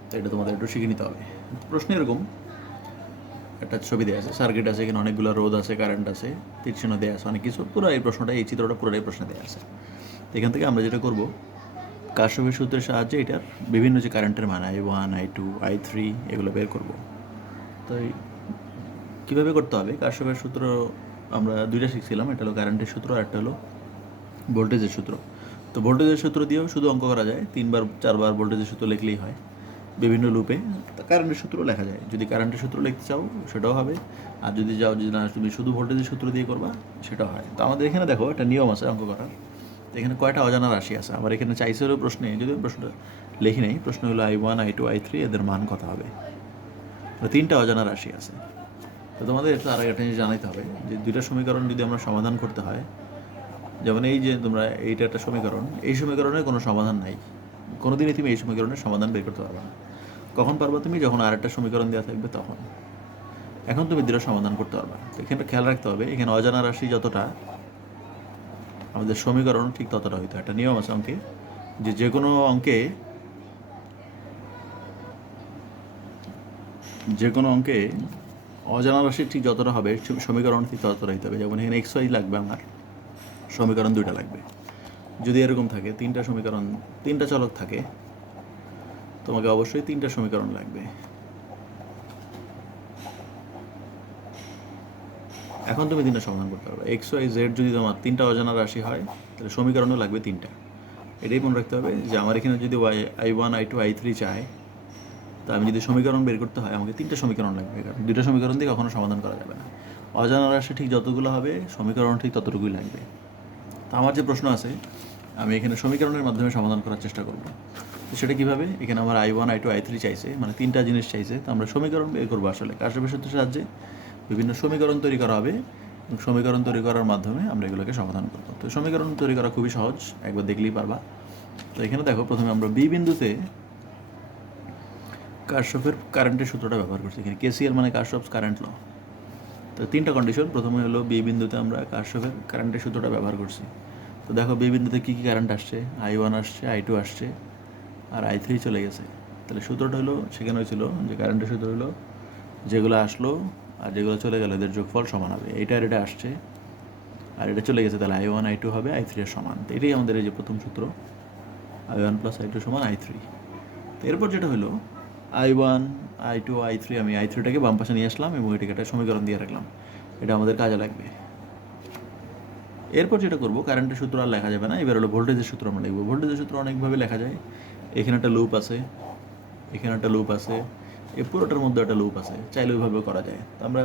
তো এটা তোমাদের একটু শিখে নিতে হবে। প্রশ্ন এরকম, একটা ছবি দেওয়া আছে, সার্কিট আছে, এখানে অনেকগুলো রোধ আছে, কারেন্ট আছে, তীরচিহ্ন দেওয়া আছে, অনেক কিছু, পুরো এই প্রশ্নটা, এই চিত্রটা পুরোটাই প্রশ্নে দেওয়া আছে। তো এখান থেকে আমরা যেটা করব, কারশফের সূত্রের সাহায্যে এটার বিভিন্ন যে কারেন্টের মান I1, I2, I3 এগুলো বের করব। তো কীভাবে করতে হবে, কারশফের সূত্র আমরা দুইটা শিখছিলাম, একটা হলো কারেন্টের সূত্র আর একটা হলো ভোল্টেজের সূত্র। তো ভোল্টেজের সূত্র দিয়েও শুধু অঙ্ক করা যায়, 3-4 ভোল্টেজের সূত্র লিখলেই হয় বিভিন্ন লুপে। কারেন্টের সূত্র লেখা যায়, যদি কারেন্টের সূত্র লিখতে চাও সেটাও হবে, আর যদি চাও যদি না তুমি শুধু ভোল্টেজের সূত্র দিয়ে করবা সেটাও হয়। তো আমাদের এখানে দেখো একটা নিয়ম আছে অঙ্ক করার, এখানে কয়টা অজানা রাশি আছে আমার এখানে চাইছে হলো প্রশ্নে, যদি প্রশ্নটা লিখি নেই, প্রশ্ন হলো I1, I2, I3 এদের মান কত হবে। 3টা অজানা রাশি আছে। তো তোমাদের এটা আর একটা জিনিস জানাইতে হবে, যে দুইটা সমীকরণ যদি আমরা সমাধান করতে হয়, যেমন এই যে তোমরা এইটা একটা সমীকরণ, এই সমীকরণের কোনো সমাধান নাই, কোনোদিনই তুমি এই সমীকরণের সমাধান বের করতে পারবে না। কখন পারবা তুমি? যখন আরেকটা সমীকরণ দেওয়া থাকবে তখন। এখন তুমি দুটো সমাধান করতে পারবা। তো এখানে খেয়াল রাখতে হবে, এখানে অজানা রাশি যতটা, আমাদের সমীকরণ ঠিক ততটা হইতো। একটা নিয়ম আছে অঙ্কে, যে কোনো অঙ্কে অজানা রাশি ঠিক যতটা হবে সমীকরণ ঠিক ততটা হইতে হবে। যেমন এখানে XY লাগবে, আমার সমীকরণ 2টা লাগবে। যদি এরকম থাকে 3টা সমীকরণ, 3টা চলক থাকে, তোমাকে অবশ্যই 3টা সমীকরণ লাগবে। এখন তুমি 3টা সমাধান করতে পারবে। XYZ যদি তোমার 3টা অজানা রাশি হয়, তাহলে সমীকরণও লাগবে 3টা। এটাই মনে রাখতে হবে, যে আমার এখানে যদি I1, I2, I3 চাই, তো আমি যদি সমীকরণ বের করতে হয় আমাকে 3টা সমীকরণ লাগবে, কারণ 2টা সমীকরণ দিয়ে কখনো সমাধান করা যাবে না। অজানা রাশি ঠিক যতগুলো হবে সমীকরণ ঠিক ততটুকুই লাগবে। তো আমার যে প্রশ্ন আছে, আমি এখানে সমীকরণের মাধ্যমে সমাধান করার চেষ্টা করব। তো সেটা কীভাবে, এখানে আমার I1, I2, I3 চাইছে, মানে 3টা জিনিস চাইছে, তো আমরা সমীকরণ বের করবো। আসলে কারশফের সূত্রের সাহায্যে বিভিন্ন সমীকরণ তৈরি করা হবে, এবং সমীকরণ তৈরি করার মাধ্যমে আমরা এগুলোকে সমাধান করব। তো সমীকরণ তৈরি করা খুবই সহজ, একবার দেখলেই পারবা। তো এখানে দেখো, প্রথমে আমরা বি বিন্দুতে কারশফের কারেন্টের সূত্রটা ব্যবহার করছি। এখানে KCL মানে কারশফস কারেন্ট ল। তো 3টা কন্ডিশন, প্রথমে হলো বি বিন্দুতে আমরা কারশফের কারেন্টের সূত্রটা ব্যবহার করছি। তো দেখো বি বিন্দুতে কী কী কারেন্ট আসছে, I1 আসছে, I2 আসছে, আর I3 চলে গেছে। তাহলে সূত্রটা হলো, সেখানে হয়েছিল যে কারেন্টের সূত্র হলো যেগুলো আসলো আর যেগুলো চলে গেল এদের যোগফল সমান হবে। এইটা আর এটা আসছে আর এটা চলে গেছে, তাহলে I1, I2 হবে I3 এর সমান। তো এটাই আমাদের এই যে প্রথম সূত্র, I1 + I2 = I3। তো এরপর যেটা হলো I1, I2, I3, আমি I3টাকে বাম পাশে নিয়ে আসলাম এবং এটাকে একটা সমীকরণ দিয়ে রাখলাম, এটা আমাদের কাজে লাগবে। এরপর যেটা করবো, কারেন্টের সূত্র আর লেখা যাবে না, এবার হলো ভোল্টেজের সূত্র আমরা লিখবো। ভোল্টেজের সূত্র অনেকভাবে লেখা যায়, এখানে একটা লুপ আছে, এখানে একটা লুপ আছে, এই পুরোটার মধ্যে একটা লুপ আছে, চাইলে ওইভাবে করা যায়। তো আমরা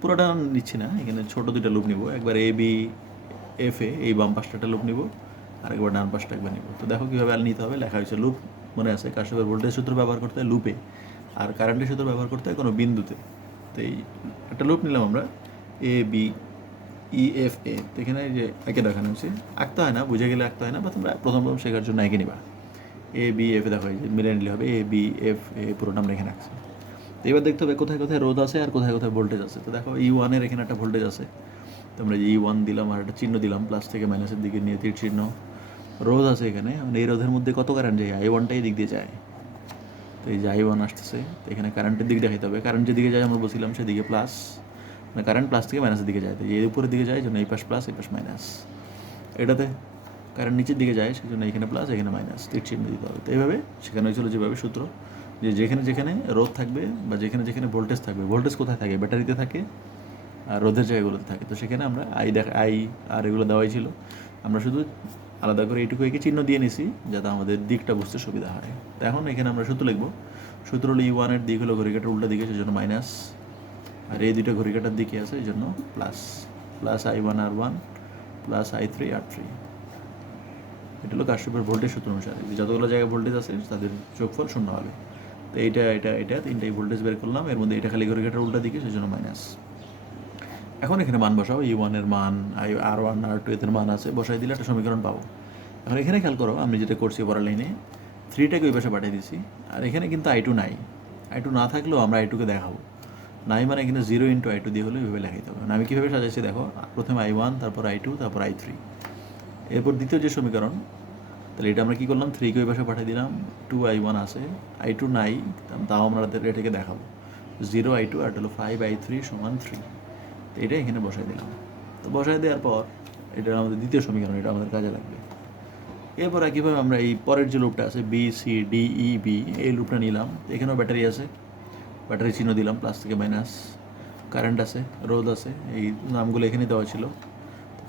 পুরোটা নিচ্ছি না, এখানে ছোট দুইটা লুপ নিব, একবার এ বি এফ এ এই বাম পাশটা একটা লুপ নিব, আর একবার ডান পাশটা একবার নিব। তো দেখো কীভাবে নিতে হবে, লেখা হয়েছে লুপ, মনে আছে কার্শফের ভোল্টেজ সূত্র ব্যবহার করতে হয় লুপে, আর কারেন্টের সূত্র ব্যবহার করতে হয় কোনো বিন্দুতে। তো এই একটা লুপ নিলাম আমরা, এ বি ই এফ এ। তো এখানে যে একে দেখানো হচ্ছে, আঁকতে হয় না, বুঝে গেলে আঁকতে হয় না, বা তোমরা প্রথম শেখার জন্য এঁকে নিবা। এ বি এফ এ দেখো, এই যে মিলে নিলে হবে এ বি এফ এ, পুরোটা আমরা এখানে আঁকছি। তো এবার দেখতে হবে কোথায় কোথায় রোধ আছে আর কোথায় কোথায় ভোল্টেজ আছে। তো দেখো E1 এখানে একটা ভোল্টেজ আছে, তোমরা যে E1 দিলাম আর একটা চিহ্ন দিলাম, প্লাস থেকে মাইনাসের দিকে নিয়ে তীর চিহ্ন। রোধ আছে এখানে, মানে এই রোধের মধ্যে কত কারেন্ট যায়, I1টাই দিক দিয়ে যায়। তো এই যে I1 আসতেছে, তো এখানে কারেন্টের দিক দেখাইতে হবে, কারেন্ট যেদিকে যায় আমরা বলছিলাম সেদিকে প্লাস, মানে কারেন্ট প্লাস থেকে মাইনাসের দিকে যায়, তো এই উপরের দিকে যায়, জন্য এই পাশ প্লাস এই পাশ মাইনাস। এটাতে কারেন্ট নিচের দিকে যায়, সেই জন্য এখানে প্লাস এখানে মাইনাস, তীর চিহ্ন দিতে হবে। তো এইভাবে শেখানো হয়েছিল, যেভাবে সূত্র, যে যেখানে যেখানে রোধ থাকবে বা যেখানে যেখানে ভোল্টেজ থাকবে, ভোল্টেজ কোথায় থাকে, ব্যাটারিতে থাকে আর রোধের জায়গাগুলোতে থাকে। তো সেখানে আমরা আই আর এগুলো দেওয়াই ছিল, আমরা শুধু আলাদা করে এইটুকু একে চিহ্ন দিয়ে নিছি যাতে আমাদের দিকটা বুঝতে সুবিধা হয়। তো এখন এখানে আমরা সূত্র লিখবো, সূত্র হলো E1-এর দিক হলো ঘড়িকাটার উল্টা দিকে, সেই জন্য মাইনাস, আর এই দুইটা ঘড়িকাটার দিকে আছে এই জন্য plus, plus I1 R1 plus I3 R3। এটা হলো কার্শফের ভোল্টেজ সূত্র অনুসারে, যতগুলো জায়গায় ভোল্টেজ আছে তাদের যোগফল শূন্য হবে। তো এটা তিনটাই ভোল্টেজ বের করলাম, এর মধ্যে এটা খালি ঘড়িকাটার উল্টা দিকে, সেই জন্য মাইনাস। এখন এখানে মান বসাও, E1-এর মান, R1 R2 এদের মান আছে, বসাই দিলে একটা সমীকরণ পাবো। এখন এখানে খেয়াল করো, আমি যেটা করছি পরের লাইনে 3টাকে ওই পাশে পাঠিয়ে দিয়েছি, আর এখানে কিন্তু I2 নাই। I2 না থাকলেও আমরা I2কে দেখাবো, নাই মানে এখানে 0 × I2 দিয়ে হলে এইভাবে লেখাইতে হবে। আমি কীভাবে সাজাইছি দেখো, প্রথমে I1, তারপর I2, তারপর I3, এরপর দ্বিতীয় যে সমীকরণ, তাহলে এটা আমরা কী করলাম, 3কে ওই পাশে পাঠিয়ে দিলাম, 2I1 আছে, I2 নাই, তাও আমরা এটাকে দেখাবো 0 I2, আর হলো 5I3 = 3। তো এটা এখানে বসাই দিলাম। তো বসাই দেওয়ার পর এটা আমাদের দ্বিতীয় সমীকরণ, এটা আমাদের কাজে লাগবে। এরপর একইভাবে আমরা এই পরের যে লুপটা আছে B C D E B, এই লুপটা নিলাম, এখানেও ব্যাটারি আছে, ব্যাটারি চিহ্ন দিলাম, প্লাস থেকে মাইনাস, কারেন্ট আছে, রোধ আছে, এই নামগুলো এখানে দেওয়া ছিল।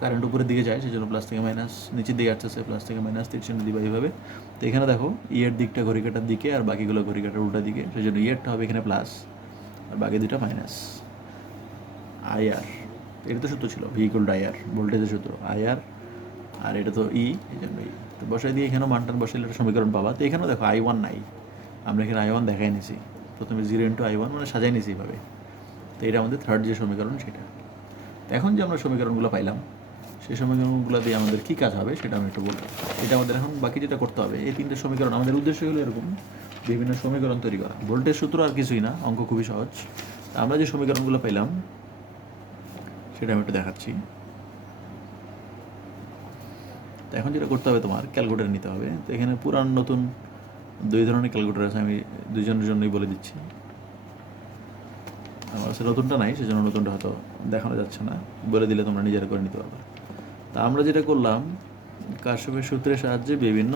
কারেন্ট উপরের দিকে যায়, সেই জন্য প্লাস থেকে মাইনাস, নিচের দিকে আসতেছে প্লাস থেকে মাইনাস, তীর চিহ্ন দিবা এইভাবে। তো এখানে দেখো ইয়ের দিকটা ঘড়িকাটার দিকে আর বাকিগুলো ঘড়িকাটার উল্টা দিকে, সেই জন্য ইয়েরটা হবে এখানে প্লাস আর বাকি দুটা মাইনাস। IR, এটা তো সূত্র ছিল V = IR, ভোল্টেজের সূত্র IR, আর এটা তো E, এই জন্য E। তো বসাই দিয়ে এখানেও মানটান বসাইলে একটা সমীকরণ পাবা। তো এখানেও দেখো I1 নাই, আমরা এখানে I1 দেখাই নিছি, প্রথমে 0 × I1 মানে সাজাই নিছি এইভাবে। তো এটা আমাদের থার্ড যে সমীকরণ সেটা। এখন যে আমরা সমীকরণগুলো পাইলাম, সেই সমীকরণগুলো দিয়ে আমাদের কী কাজ হবে সেটা আমি একটু বলবো। এটা আমাদের এখন বাকি যেটা করতে হবে, এই তিনটে সমীকরণ, আমাদের উদ্দেশ্য হলো এরকম বিভিন্ন সমীকরণ তৈরি করা। ভোল্টেজ সূত্র আর কিছুই না, অঙ্ক খুবই সহজ। আমরা যে সমীকরণগুলো পেলাম সেটা আমি একটু দেখাচ্ছি। তো এখন যেটা করতে হবে, তোমার ক্যালকুলেটর নিতে হবে। তো এখানে পুরান নতুন দুই ধরনের ক্যালকুলেটর আছে, আমি দুইজনের জন্যই বলে দিচ্ছি। আমার কাছে নতুনটা নাই, সেজন্য নতুনটা হয়তো দেখানো যাচ্ছে না, বলে দিলে তোমরা নিজেরা করে নিতে পারবে। তা আমরা যেটা করলাম, কার্শফের সূত্রের সাহায্যে বিভিন্ন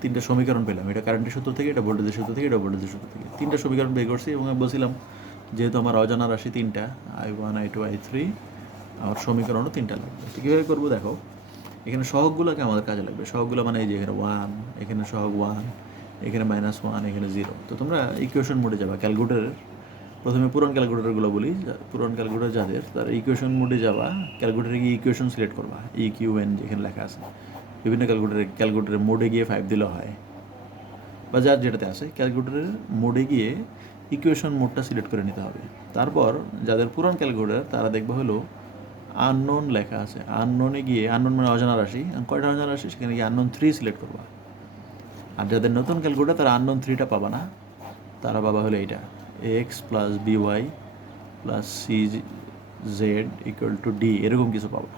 তিনটা সমীকরণ পেলাম, এটা কারেন্টের সূত্র থেকে, এটা ভোল্টেজের সূত্র থেকে, এটা ভোল্টেজের সূত্র থেকে, তিনটা সমীকরণ বের করছি। এবং আমি বলছিলাম যেহেতু আমার অজানা রাশি তিনটা, I1 I2 I3, আমার সমীকরণও তিনটা লাগবে। তো কীভাবে করবো দেখো, এখানে সহগগুলোকে আমাদের কাজে লাগবে। সহগগুলো মানে এই যে এখানে 1, এখানে সহগ 1, এখানে -1, এখানে 0। তো তোমরা ইকুয়েশন মোডে যাবা ক্যালকুলেটরের, প্রথমে পুরান ক্যালকুলেটরগুলো বলি, পুরান ক্যালকুলেটর যাদের, তারা ইকুয়েশন মোডে যাবা, ক্যালকুলেটরে গিয়ে ইকুয়েশন সিলেক্ট করবা, EQN যেখানে লেখা আছে। বিভিন্ন ক্যালকুলেটরের মোডে গিয়ে 5 দিলে হয়, বা যার যেটাতে আছে, ক্যালকুলেটরের মোডে গিয়ে ইকুয়েশন মোডটা সিলেক্ট করে নিতে হবে। তারপর যাদের পুরান ক্যালকুলেটর, তারা দেখবা হলো আননোন লেখা আছে, আননোনে গিয়ে, আননোন মানে অজানা রাশি, কয়টা অজানা রাশি, সেখানে গিয়ে আননোন 3 সিলেক্ট করবা। আর যাদের নতুন ক্যালকুলেটর, তারা আননোন 3টা পাবা না, তারা পাবা হলো এইটা, x + by + cz = d, এরকম কিছু পাবো।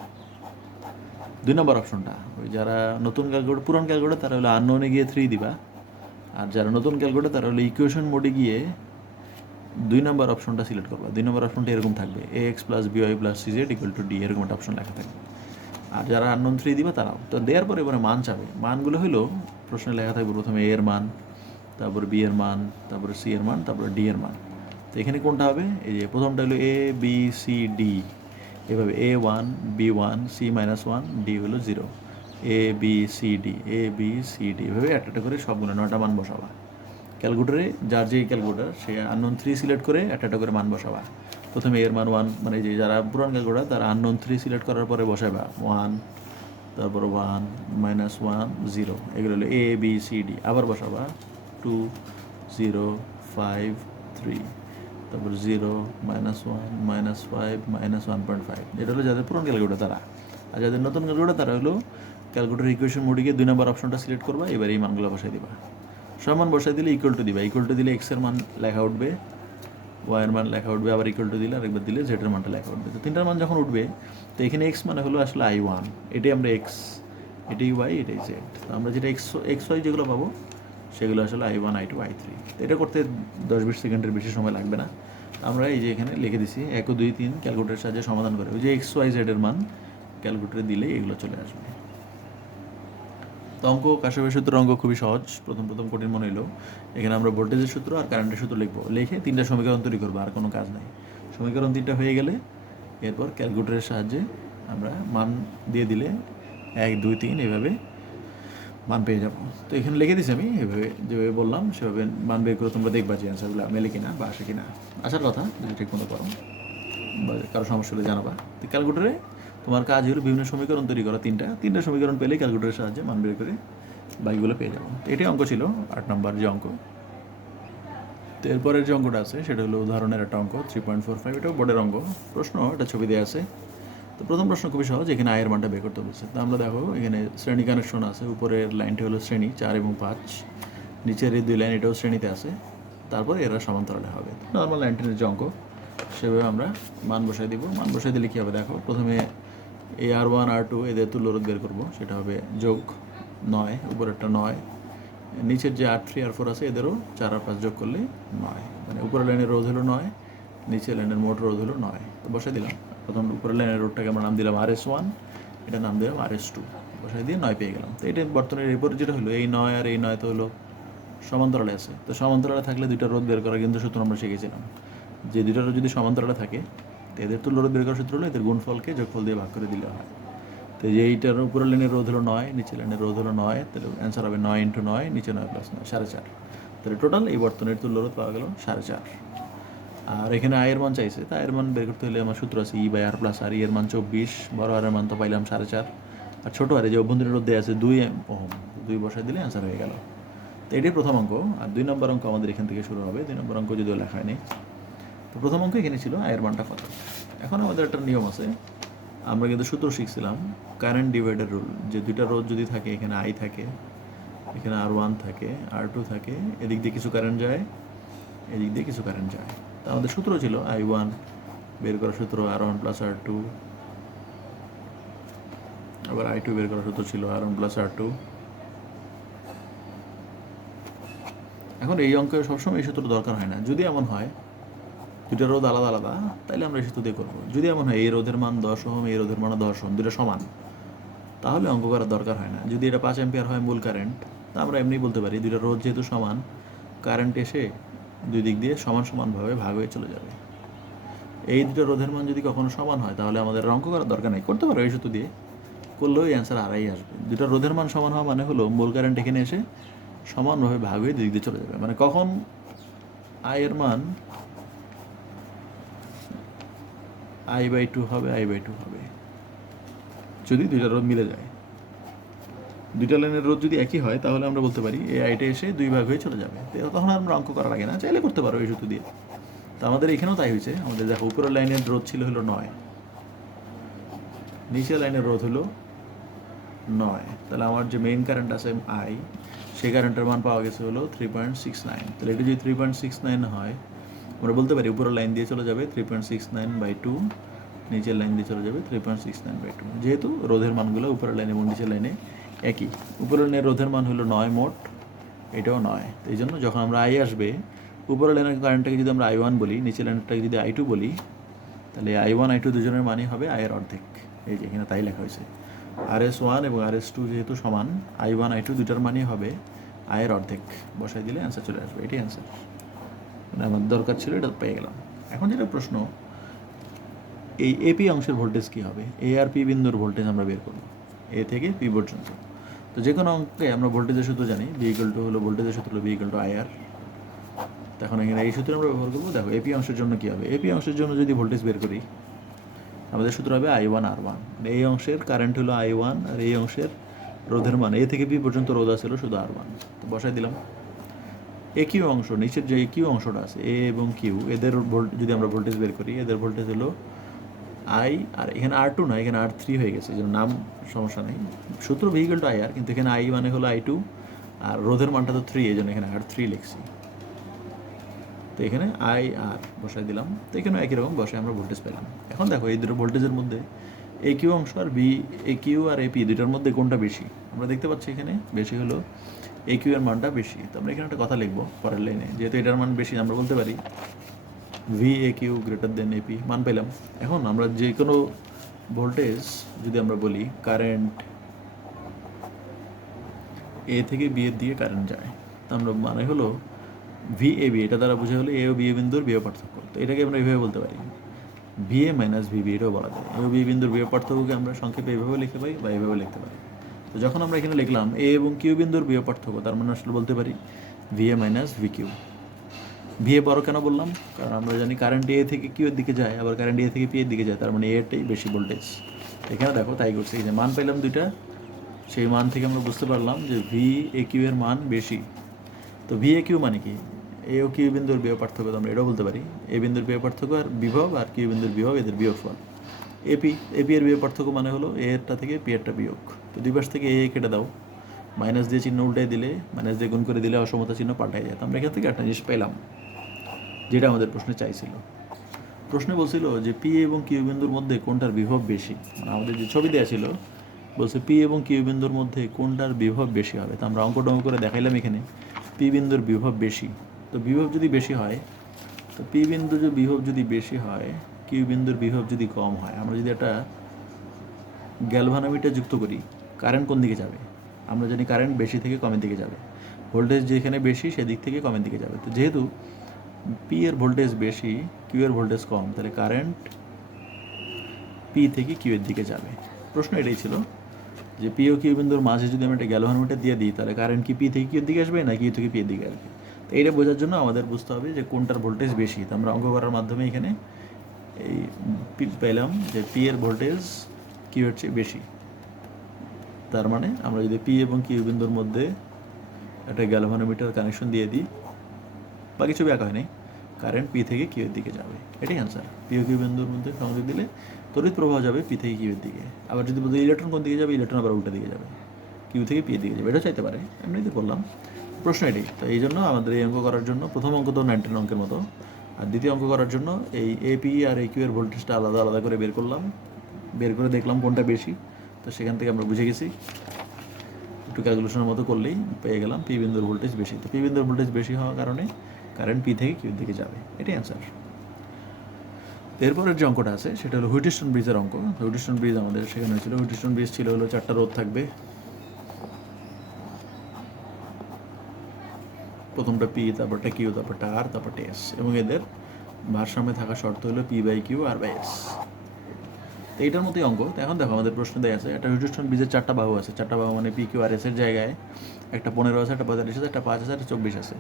2 নম্বর অপশনটা, ওই যারা নতুন ক্যালকুলেটর, পুরান ক্যালকুলেটর, তারা হলো আননোনে গিয়ে 3 দিবা। আর যারা নতুন ক্যালকুলেটর, তারা হলো ইকুয়েশন মোডে গিয়ে 2 নম্বর অপশনটা সিলেক্ট করবা। 2 নম্বর অপশনটা এরকম থাকবে, x + by + cz = d, এরকম একটা অপশন লেখা থাকবে। আর যারা আননোন 3 দিবা, তারাও তো দেওয়ার পরে এবারে মান চাবে। মানগুলো হলো প্রশ্নে লেখা থাকবে, প্রথমে a এর মান, তারপর b এর মান, তারপরে c এর মান, তারপরে d এর মান। তো এখানে কোনটা হবে, এই যে প্রথমটা হলো a b c d, এভাবে a1 b1 c - 1 d হলো 0, a b c d, a b c d, এভাবে একটা করে সবগুলো 9টা মান বসাবা। ক্যালকুলেটারে যার যেই ক্যালকুলেটার সে আননোন 3 সিলেক্ট করে একটা করে মান বসাবা। প্রথমে এর মান 1, মানে যে যারা পুরান ক্যালকুলেটার তারা আননোন 3 সিলেক্ট করার পরে বসাবা 1, তারপর 1 -1 0, এগুলো হলো এ বি সি ডি। আবার বসাবা 2 0 5 3, তারপর 0 -1 -5 -1.5। এটা হলো যাদের পুরান ক্যালকুলেটার তারা। আর যাদের নতুন ক্যালকুলেটার তারা হলো ক্যালকুলেটার ইকুয়েশন মোডে গিয়ে 2 নম্বর অপশনটা সিলেক্ট করবা, এবার এই মানগুলো বসাই দিবা। সমান বসাই দিলে ইকুয়াল টু দিবা, ইকুয়াল টু দিলে এক্সের মান লেখা উঠবে, ওয়াইয়ের মান লেখা উঠবে, আবার ইকুয়াল টু দিলে আরেকবার দিলে জেডের মানটা লেখা উঠবে। তো তিনটার মান যখন উঠবে তো এখানে এক্স মানে হলো আসলে I1, এটাই আমরা এক্স, এটাই ওয়াই, এটাই জেড। তো আমরা যেটা এক্স ওয়াই যেগুলো পাবো সেগুলো আসলে I1 I2 I3। তো এটা করতে 10-20 সেকেন্ডের বেশি সময় লাগবে না। আমরা এই যে এখানে লিখে দিছি 1 2 3 ক্যালকুলেটারের সাহায্যে সমাধান করে ওই যে এক্স ওয়াই জেডের মান ক্যালকুলেটারে দিলেই এগুলো চলে আসবে। তো অঙ্ক কাশাবের সূত্র অঙ্ক খুবই সহজ, প্রথম কঠিন মনে হলো। এখানে আমরা ভোল্টেজের সূত্র আর কারেন্টের সূত্র লিখবো, লিখে 3টা সমীকরণ তৈরি করবো, আর কোনো কাজ নাই। সমীকরণ 3টা হয়ে গেলে এরপর ক্যালকুলেটরের সাহায্যে আমরা মান দিয়ে দিলে 1 2 3 এভাবে মান পেয়ে যাবো। তো এখানে লিখে দিচ্ছি আমি, এভাবে যেভাবে বললাম সেভাবে মান বের করে তোমরা দেখবা যে অ্যান্সারগুলো মেলে কিনা বা আসে কিনা। আসার কথা যদি ঠিক মতো করো বা কারো সমস্যা হলে জানাবা। তো ক্যালকুলেটরে তোমার কাজ হলো বিভিন্ন সমীকরণ তৈরি করা, 3টা সমীকরণ পেলে ক্যালকুলেটরের সাহায্যে মান বের করে বাকিগুলো পেয়ে যাবো। এটাই অঙ্ক ছিল 8 নম্বর যে অঙ্ক। তো এরপরের যে অঙ্কটা আছে সেটা হলো উদাহরণের একটা অঙ্ক 3.45, এটাও বোর্ডের অঙ্ক। প্রশ্ন এটা ছবি দেওয়া আছে। তো প্রথম প্রশ্ন খুবই সহজ, এখানে আয়ের মানটা বের করতে বলছে। তো আমরা দেখো এখানে শ্রেণী কানেকশন আছে, উপরের লাইনটি হলো শ্রেণী 4 এবং 5, নিচের এই 2 লাইন এটাও শ্রেণীতে আছে, তারপর এরা সমান্তরালে হবে। নর্মাল লাইনটির যে অঙ্ক সেভাবে আমরা মান বসাই দিব। মান বসাই দিলে কী হবে দেখো, প্রথমে এই R1 R2 এদের তুল্যরোধ বের করবো, সেটা হবে যোগ 9, উপরেরটা 9, নিচের যে R3 R4 আছে এদেরও 4 আর 5 যোগ করলে 9, মানে উপরের লাইনের রোধ হলো 9, নিচের লাইনের মোট রোধ হলো 9। তো বসাই দিলাম, প্রথম উপরের লাইনের রোধটাকে আমরা নাম দিলাম RS1, এটা নাম দিলাম RS2, বসাই দিয়ে 9 পেয়ে গেলাম। তো এটা বর্তমানে এরপর যেটা হলো এই 9 আর এই 9 তো হলো সমান্তরালে আছে। তো সমান্তরালে থাকলে দুইটা রোধ বের করা কিন্তু সূত্র আমরা শিখেছিলাম, যে দুইটা রোধ যদি সমান্তরালে থাকে তো এদের তুল্য রোধ বের করার সূত্র হলো এদের গুণফলকে যোগফল দিয়ে ভাগ করে দিলে হয়। তো যে এইটার উপরের লাইনের রোধ হলো 9, নিচের লাইনের রোধ হলো 9, তাহলে অ্যান্সার হবে 9 × 9, নিচে 9 + 9 4.5। তাহলে টোটাল এই বর্তনের তুল্য রোধ পাওয়া গেল 4.5। আর এখানে আয়ের মান চাইছে, তা আয়ের মান বের করতে হলে আমার সূত্র আছে E/R + R, এর মান 24, বড় আরের মান তো পাইলাম 4.5, আর ছোটো আরে যে অভ্যন্তরীণ রোধ দেওয়া আছে 2 ওহম, 2 বসাই দিলে অ্যান্সার হয়ে গেল। তো এটাই প্রথম অঙ্ক। আর 2 নম্বর অঙ্ক আমাদের এখান থেকে শুরু হবে। 2 নম্বর অঙ্ক যদিও লেখা হয়নি। তো প্রথম অঙ্ক এখানে ছিল আয়ের মানটা কত। এখন আমাদের একটা নিয়ম আছে, আমরা কিন্তু সূত্র শিখছিলাম কারেন্ট ডিভাইডার রুল, যে দুইটা রোধ যদি থাকে, এখানে I থাকে, এখানে R1 থাকে, R2 থাকে, এদিক দিয়ে কিছু কারেন্ট যায়, এদিক দিয়ে কিছু কারেন্ট যায়। তা আমাদের সূত্র ছিল I1 বের করার সূত্র R1 + R2, আবার I2 বের করার সূত্র ছিল R1 + R2। এখন এই অঙ্কে সবসময় এই সূত্র দরকার হয় না। যদি এমন হয় দুইটা রোধ আলাদা আলাদা, তাহলে আমরা এই সূত্র দিয়ে করবো। যদি এমন হয় এই রোধের মান 10 ওহম, এই রোধের মান 10 ওহম, দুটো সমান, তাহলে অঙ্ক করার দরকার হয় না। যদি এটা 5 অ্যাম্পিয়ার হয় মূল কারেন্ট, তা আমরা এমনি বলতে পারি দুইটা রোধ যেহেতু সমান, কারেন্ট এসে দুই দিক দিয়ে সমান সমানভাবে ভাগ হয়ে চলে যাবে। এই দুটো রোধের মান যদি কখনো সমান হয় তাহলে আমাদের অঙ্ক করার দরকার নেই, করতে পারো এই সূত্র দিয়ে, করলেও অ্যান্সার আড়াই আসবে। দুটো রোধের মান সমান হওয়া মানে হলো মূল কারেন্ট এখানে এসে সমানভাবে ভাগ হয়ে দুই দিক দিয়ে চলে যাবে। মানে কখন আয়ের মান I/2 হবে, I/2 হবে যদি দুইটা রোধ মিলে যায়। দুইটা লাইনের রোধ যদি একই হয় তাহলে আমরা বলতে পারি এই আইটা এসে 2 ভাগ হয়ে চলে যাবে। তখন আমরা অঙ্ক করা লাগে না, চাইলে করতে পারো এই সূত্র দিয়ে। তো আমাদের এখানেও তাই হয়েছে। আমাদের দেখো উপরের লাইনের রোধ ছিল হলো 9, নিচের লাইনের রোধ হলো 9, তাহলে আমার যে মেইন কারেন্ট আছে I, সেই কারেন্টের মান পাওয়া গেছে হলো 3.69। তাহলে এটা যদি 3.69 হয়, আমরা বলতে পারি উপরের লাইন দিয়ে চলে যাবে 3.69/2, নিচের লাইন দিয়ে চলে যাবে 3.69/2। যেহেতু রোধের মানগুলো উপরের লাইন এবং নিচের লাইনে একই, উপরের লাইনের রোধের মান হলো 9 মোট, এটাও 9। তো এই জন্য যখন আমরা I আসবে, উপরের লাইনের কারেন্টটাকে যদি আমরা I1 বলি, নিচের লাইনটাকে যদি I2 বলি, তাহলে I1 I2 দুজনের মানই হবে I এর অর্ধেক। এই যে এখানে তাই লেখা হয়েছে, RS1 এবং RS2 যেহেতু সমান, I1 I2 দুটার মানই হবে I এর অর্ধেক। বসাই দিলে অ্যান্সার চলে আসবে, এটাই অ্যান্সার। মানে আমার দরকার ছিল, এটা পেয়ে গেলাম। এখন যেটা প্রশ্ন, এই এপি অংশের ভোল্টেজ কী হবে? এ আর পি বিন্দুর ভোল্টেজ আমরা বের করব, এ থেকে পি পর্যন্ত। তো যে কোনো অঙ্কে আমরা ভোল্টেজের সূত্র জানি, V = হলো ভোল্টেজের সূত্র হলো V = IR। এখন এখানে এই সূত্রে আমরা ব্যবহার করবো। দেখো এপি অংশের জন্য কী হবে, এপি অংশের জন্য যদি ভোল্টেজ বের করি আমাদের সূত্র হবে I1 R1। এই অংশের কারেন্ট হলো I1 আর এই অংশের রোধের মান এ থেকে বি পর্যন্ত রোধ আছিল শুধু R1। তো বসাই দিলাম। এ কিউ অংশ, নিচের যে কিউ অংশটা আছে এ এবং কিউ, এদের যদি আমরা ভোল্টেজ বের করি, এদের ভোল্টেজ হলো আই, আর এখানে R2 না, এখানে R3 হয়ে গেছে, যেন নাম সমস্যা নেই, সূত্র ভেহিকেল টু IR, কিন্তু এখানে I মানে হলো I2 আর রোধের মানটা তো 3, এই জন্য এখানে R3 লিখছি। তো এখানে IR বসাই দিলাম। তো এখানে একই রকম বসে আমরা ভোল্টেজ পেলাম। এখন দেখো এই দুটো ভোল্টেজের মধ্যে এ কিউ অংশ আর এ কিউ আর এপি দুটার মধ্যে কোনটা বেশি? আমরা দেখতে পাচ্ছি এখানে বেশি হলো এ কিউ এর মানটা বেশি। তো আমরা এখানে একটা কথা লিখবো পরের লাইনে, যেহেতু এটার মান বেশি আমরা বলতে পারি V A Q greater than AP, মান পেলাম। এখন আমরা যে কোনো ভোল্টেজ যদি আমরা বলি কারেন্ট এ থেকে বি এর দিকে কারেন্ট যায়, তো আমরা মানে হলো ভি এ বি, এটা দ্বারা বোঝা হলো এ ও বি এ বিন্দুর বিভব পার্থক্য। তো এটাকে আমরা এইভাবে বলতে পারি ভি এ মাইনাস ভিবি, এটাও বলা যায়। এ ও বি বিন্দুর বিভব পার্থক্যকে আমরা সংক্ষেপে এইভাবে লিখতে পারি বা এইভাবে লিখতে পারি। তো যখন আমরা এখানে লিখলাম এ এবং কিউ বিন্দুর বিভব পার্থক্য, তার মানে আসলে বলতে পারি V A minus V Q. V A বড় কেন বললাম? কারণ আমরা জানি কারেন্ট এ থেকে কিউ এর দিকে যায়, আবার কারেন্ট এ থেকে পি এর দিকে যায়, তার মানে এটাই বেশি ভোল্টেজ। এখানে দেখো তাই করছে, এই যে মান পেলাম দুইটা, সেই মান থেকে আমরা বুঝতে পারলাম যে ভি এ কিউ এর মান বেশি। তো ভি এ কিউ মানে কি? এ ও কিউ বিন্দুর বিভব পার্থক্য, তো আমরা এটাও বলতে পারি এ বিন্দুর বিভব পার্থক্য আর বিভব, আর কিউ বিন্দুর বিভব, এদের বিয়োগফল। এপি এর বিভব পার্থক্য মানে হলো এ এরটা থেকে পি এরটা বিয়োগ। তো দুই পাশ থেকে এ কেটে দাও, মাইনাস দিয়ে চিহ্ন উল্টাই দিলে, মাইনাস দিয়ে গুণ করে দিলে অসমতা চিহ্ন পাল্টাই যায়। তো আমরা এখান থেকে একটা জিনিস পেলাম যেটা আমাদের প্রশ্নে চাইছিল। প্রশ্নে বলছিল যে পি এবং কিউ বিন্দুর মধ্যে কোনটার বিভব বেশি, মানে আমাদের যে ছবি দেওয়া ছিল বলছে পি এবং কিউ বিন্দুর মধ্যে কোনটার বিভব বেশি হবে। তো আমরা অঙ্ক করে দেখাইলাম এখানে পি বিন্দুর বিভব বেশি। তো বিভব যদি বেশি হয়, তো পি বিন্দুর বিভব যদি বেশি হয়, কিউ বিন্দুর বিভব যদি কম হয়, আমরা যদি একটা গ্যালভানোমিটার যুক্ত করি, কারেন্ট কোন দিকে যাবে? আমরা জানি কারেন্ট বেশি থেকে কমের দিকে যাবে, ভোল্টেজ যেখানে বেশি সেদিক থেকে কমের দিকে যাবে। তো যেহেতু পি এর ভোল্টেজ বেশি, কিউ এর ভোল্টেজ কম, তাহলে কারেন্ট পি থেকে কিউ এর দিকে যাবে। প্রশ্ন এটাই ছিল যে পি ও কিউ বিন্দুর মাঝে যদি আমি একটা গ্যালভানোমিটার দিয়ে দিই, তাহলে কারেন্ট কি পি থেকে কিউ এর দিকে আসবে না কিউ থেকে পি এর দিকে আসবে? তো এইটা বোঝার জন্য আমাদের বুঝতে হবে যে কোনটার ভোল্টেজ বেশি। তো আমরা অঙ্ক করার মাধ্যমে এখানে এই পেলাম যে পি এর ভোল্টেজ কিউ এর চেয়ে বেশি। তার মানে আমরা যদি পি এবং কিউ বিন্দুর মধ্যে একটা গ্যালভানোমিটার কানেকশন দিয়ে দিই, বা কিছু ব্যাখ্যা হয়নি, কারেন্ট পি থেকে কিউ এর দিকে যাবে, এটাই অ্যান্সার। পি ও কিউ বিন্দুর মধ্যে সংযোগ দিলে তড়িৎ প্রবাহ যাবে পি থেকে কিউ এর দিকে। আবার যদি বলতে ইলেকট্রন কোন দিকে যাবে, ইলেকট্রন আবার উল্টা দিকে যাবে, কিউ থেকে পি এর দিকে যাবে, এটা চাইতে পারে, এমনিতে বললাম। প্রশ্ন এটাই। তো এই জন্য আমাদের এই অঙ্ক করার জন্য প্রথম অঙ্ক তো 19 অঙ্কের মতো, আর দ্বিতীয় অঙ্ক করার জন্য এই এপি আর এ কিউ এর ভোল্টেজটা আলাদা আলাদা করে বের করলাম, বের করে দেখলাম কোনটা বেশি। তো সেখান থেকে আমরা বুঝে গেছি, একটু ক্যালকুলেশনের মতো করলেই পেয়ে গেলাম পি বিন্দুর ভোল্টেজ বেশি। তো পি বিন্দুর ভোল্টেজ বেশি হওয়ার কারণে কারেন্ট পি থেকে কিউর দিকে যাবে, এটাই অ্যান্সার। এরপরের যে অঙ্কটা আছে সেটা হলো হুইটস্টোন ব্রিজের অঙ্ক। হুইটস্টোন ব্রিজ আমাদের সেখানে ছিল, হুইটস্টোন ব্রিজ ছিল হলো 4টা রোধ থাকবে, প্রথমটা পি, তারপরটা কিউ, তারপরটা আর, তারপরটা এস, এবং এদের ভারসাম্যে থাকা শর্ত হলো P by Q R by S. তো এইটার মতোই অঙ্ক। তো এখন দেখো আমাদের প্রশ্ন দেওয়া আছে একটা হুইটস্টোন ব্রিজের 4টা বাহু আছে, 4টা বাহু মানে পি কিউ আর এস এর জায়গায় একটা 15 আছে, একটা 45 আছে, একটা 5 আছে, একটা 24 আছে।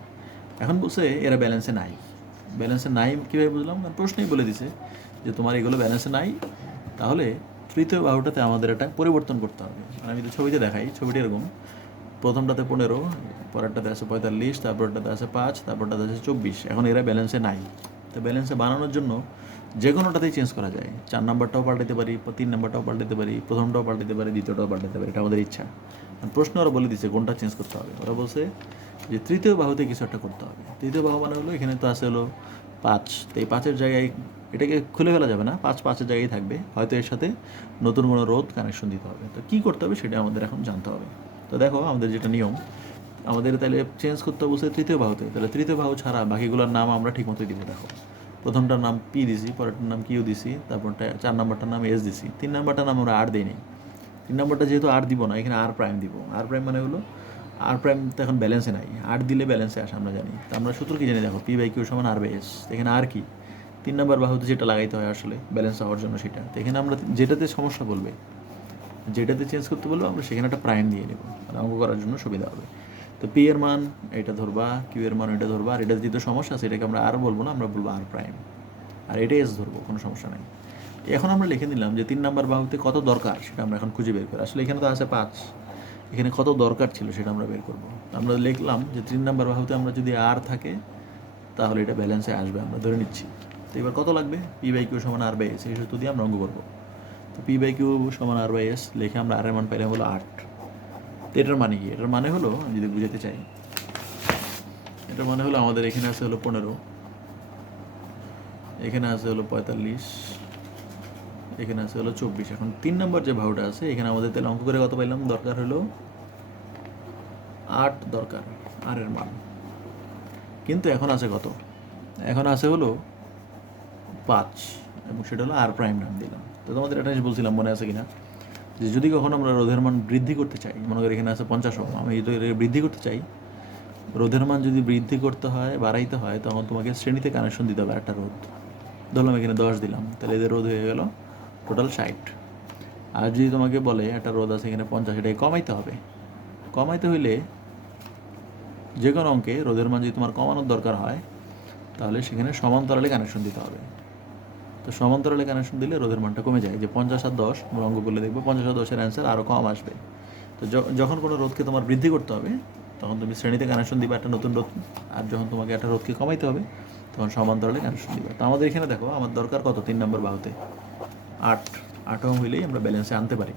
এখন বলছে এরা ব্যালেন্সে নাই। ব্যালেন্সে নাই কীভাবে বুঝলাম? কারণ প্রশ্নেই বলে দিছে যে তোমার এগুলো ব্যালেন্সে নাই, তাহলে তৃতীয় বাহুটাতে আমাদের এটা পরিবর্তন করতে হবে। মানে আমি তো ছবিতে দেখাই, ছবিটি এরকম, প্রথমটাতে 15, পরেরটাতে আছে 45, তারপরটাতে আছে 5, তারপরটাতে আছে 24। এখন এরা ব্যালেন্সে নাই। তো ব্যালেন্সে বানানোর জন্য যে কোনোটাতেই চেঞ্জ করা যায়, 4 নাম্বারটাও পাল্টাতে পারি, 3 নাম্বারটাও পাল্টাতে পারি, প্রথমটাও পাল্টাতে পারি, দ্বিতীয়টাও পাল্টাতে পারি, এটা আমাদের ইচ্ছা। প্রশ্ন ওরা বলে দিচ্ছে কোনটা চেঞ্জ করতে হবে। ওরা বলছে যে তৃতীয় বাহুতে কিছু একটা করতে হবে। তৃতীয় বাহু মানে হলো এখানে তো আছে হলো 5, তো এই 5-এর জায়গায় এটাকে খুলে ফেলা যাবে না, 5-5-এর জায়গায় থাকবে, হয়তো এর সাথে নতুন কোনো রোধ কানেকশন দিতে হবে। তো কী করতে হবে সেটা আমাদের এখন জানতে হবে। তো দেখো আমাদের যেটা নিয়ম, আমাদের তাহলে চেঞ্জ করতে বলছে তৃতীয় বাহুতে, তাহলে তৃতীয় বাহু ছাড়া বাকিগুলোর নাম আমরা ঠিকমতোই দিব। দেখো প্রথমটার নাম পি দিছি, পরেরটার নাম কিউ দিছি, তারপরটা 4 নাম্বারটার নাম এস দিছি, 3 নাম্বারটার নাম আমরা আর দিই নি। 3 নাম্বারটা যেহেতু আর দিব না, এখানে আর প্রাইম দিব। আর প্রাইম মানে হলো আর প্রাইম তো এখন ব্যালেন্সে নাই, আর দিলে ব্যালেন্সে আসে আমরা জানি। তো আমরা সূত্র কি জানি, দেখো পি বাই কিউ সমান আর বাই এস। এখানে আর কি 3 নাম্বার বাহুতে যেটা লাগাইতে হয় আসলে ব্যালেন্স হওয়ার জন্য সেটা। তো এখানে আমরা যেটাতে সমস্যা বলবে, যেটাতে চেঞ্জ করতে বলবো আমরা সেখানে একটা প্রাইম দিয়ে নেব, মানে অঙ্ক করার জন্য সুবিধা হবে। তো তো পি এর মান এটা ধরবা, কিউ এর মান এটা ধরবা, আর এটা যেহেতু সমস্যা আছে এটাকে আমরা আর বলবো না, আমরা বলবো আর প্রাইম, আর এটা এস ধরবো, কোনো সমস্যা নাই। এখন আমরা লিখে নিলাম যে 3 নাম্বার বাহুতে কত দরকার সেটা আমরা এখন খুঁজে বের করি। আসলে এখানে তো আছে 5, এখানে কত দরকার ছিল সেটা আমরা বের করবো। আমরা লিখলাম যে 3 নাম্বার বাহুতে আমরা যদি আর থাকে তাহলে এটা ব্যালেন্সে আসবে, আমরা ধরে নিচ্ছি। তো এবার কত লাগবে? পি বাই কিউ সমান আর বাই এস, এই সূত্র দিয়ে আমরা অঙ্ক করবো। তো পি বাই কিউ সমান আর বাই এস লিখে আমরা আর এর মান পাইলাম হলো 8। তো এটার মানে কি? এটার মানে হলো, আমি যদি বুঝাতে চাই, এটার মানে হলো আমাদের এখানে আছে হলো 15, এখানে আছে হলো 45, এখানে আছে হলো 24। এখন 3 নম্বর যে বাহুটা আছে এখানে আমাদের তাহলে অঙ্ক করে কত পাইলাম? দরকার হলো 8 দরকার আর এর মান। কিন্তু এখন আছে কত? এখন আছে হলো 5, এবং সেটা হলো আর প্রাইম নাম দিলাম। তো তোমাদের একটা জিনিস বলছিলাম, মনে আছে কিনা, যে যদি কখনো আমরা রোধের মান বৃদ্ধি করতে চাই, মনে করি এখানে আছে 50 ওহম, আমি যদি বৃদ্ধি করতে চাই, রোধের মান যদি বৃদ্ধি করতে হয়, বাড়াইতে হয়, তখন তোমাকে শ্রেণীতে কানেকশন দিতে হবে একটা রোধ। ধরলাম এখানে 10 দিলাম, তাহলে এদের রোধ হয়ে গেল টোটাল 60। আর যদি তোমাকে বলে একটা রোধ আছে এখানে 50, এটাকে কমাইতে হবে, কমাইতে হইলে যে কোনো অঙ্কে রোধের মান যদি তোমার কমানোর দরকার হয় তাহলে সেখানে সমান্তরালে কানেকশন দিতে হবে। তো সমান্তরালে কানেকশন দিলে রোধের মানটা কমে যায়। যে 50 আর 10 আমরা অঙ্ক করলে দেখবো 50 আর 10-এর অ্যান্সার আরও কম আসবে। তো যখন কোনো রোধকে তোমার বৃদ্ধি করতে হবে তখন তুমি শ্রেণীতে কানেকশন দিবা একটা নতুন রোধ, আর যখন তোমাকে একটা রোধকে কমাইতে হবে তখন সমান্তরালে কানেকশন দিবা। তো আমাদের এখানে দেখো আমার দরকার কত? 3 নম্বর বাহুতে 8 ওহম হইলেই আমরা ব্যালেন্সে আনতে পারি।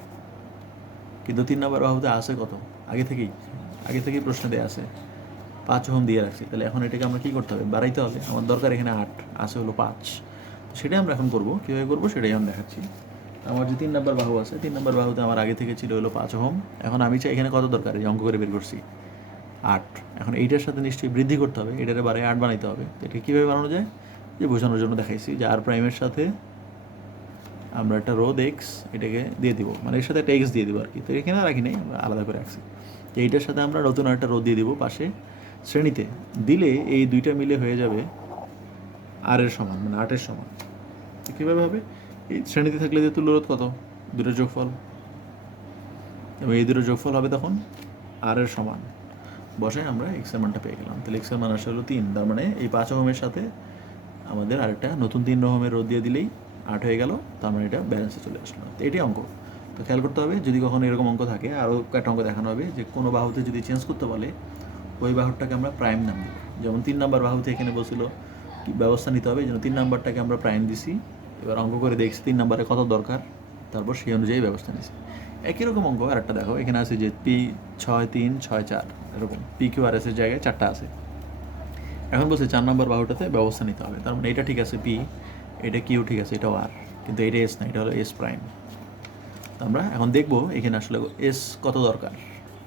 কিন্তু 3 নম্বর বাহুতে আছে কত? আগে থেকেই প্রশ্ন দেওয়া আছে 5 ওহম দিয়ে রাখছি। তাহলে এখন এটাকে আমরা কী করতে হবে? বাড়াইতে হবে। আমার দরকার এখানে 8, আছে হলো 5। সেটাই আমরা এখন করবো। কীভাবে করবো সেটাই আমি দেখাচ্ছি। আমার যে 3 নম্বর বাহু আছে, 3 নম্বর বাহুতে আমার আগে থেকে ছিল হলো 5 ওহম। এখন আমি চাই এখানে কত দরকার? এই অঙ্ক করে বের করছি 8। এখন এইটার সাথে নিশ্চয়ই বৃদ্ধি করতে হবে, এটারে বাড়ায় 8 বানাইতে হবে। তো এটা কীভাবে বানানো যায়? যে বোঝানোর জন্য দেখাইছি যে আর প্রাইমের সাথে আমরা একটা রোধ এক্স এটাকে দিয়ে দিব, মানে এর সাথে একটা এক্স দিয়ে দিব আর কি। তো এখানে রাখি নাই, আমরা আলাদা করে রাখছি। তো এইটার সাথে আমরা নতুন একটা রোধ দিয়ে দিব পাশে শ্রেণীতে, দিলে এই দুইটা মিলে হয়ে যাবে আর এর সমান, মানে 8-এর সমান। তো কীভাবে হবে? এই শ্রেণীতে থাকলে যে তুল্য রোধ কত? দুটোর যোগফল, এবং এই দুটোর যোগফল হবে তখন আর এর সমান। বসায় আমরা এক্সের মানটা পেয়ে গেলাম। তাহলে এক্সের মান আসলে হলো 3। তার মানে এই 5 ওহমের সাথে আমাদের আরেকটা নতুন 3 ওহমের রোধ দিয়ে দিলেই 8 হয়ে গেল। তার মানে এটা ব্যালেন্সে চলে আসলো। তো এটাই অঙ্ক। তো খেয়াল করতে হবে, যদি কখনো এরকম অঙ্ক থাকে, আরও একটা অঙ্ক দেখানো হবে যে কোনো বাহুতে যদি চেঞ্জ করতে বলে ওই বাহুটাকে আমরা প্রাইম নাম দেবো। যেমন 3 নম্বর বাহুতে এখানে বলছিল কি ব্যবস্থা নিতে হবে, যেন 3 নাম্বারটাকে আমরা প্রাইম দিছি। এবার অঙ্ক করে দেখছি 3 নাম্বারে কত দরকার, তারপর সেই অনুযায়ী ব্যবস্থা নিছি। একই রকম অঙ্ক আর একটা দেখো, এখানে আছে যে পি 6 3 6 4, এরকম পি কিউ আর এস এর জায়গায় 4টা আছে। এখন বলছে 4 নম্বর বাহুটাতে ব্যবস্থা নিতে হবে। তার মানে এটা ঠিক আছে পি, এটা কিউ ঠিক আছে, এটাও আর, কিন্তু এটা এস না, এটা হলো এস প্রাইম। তো আমরা এখন দেখবো এখানে আসলে এস কত দরকার।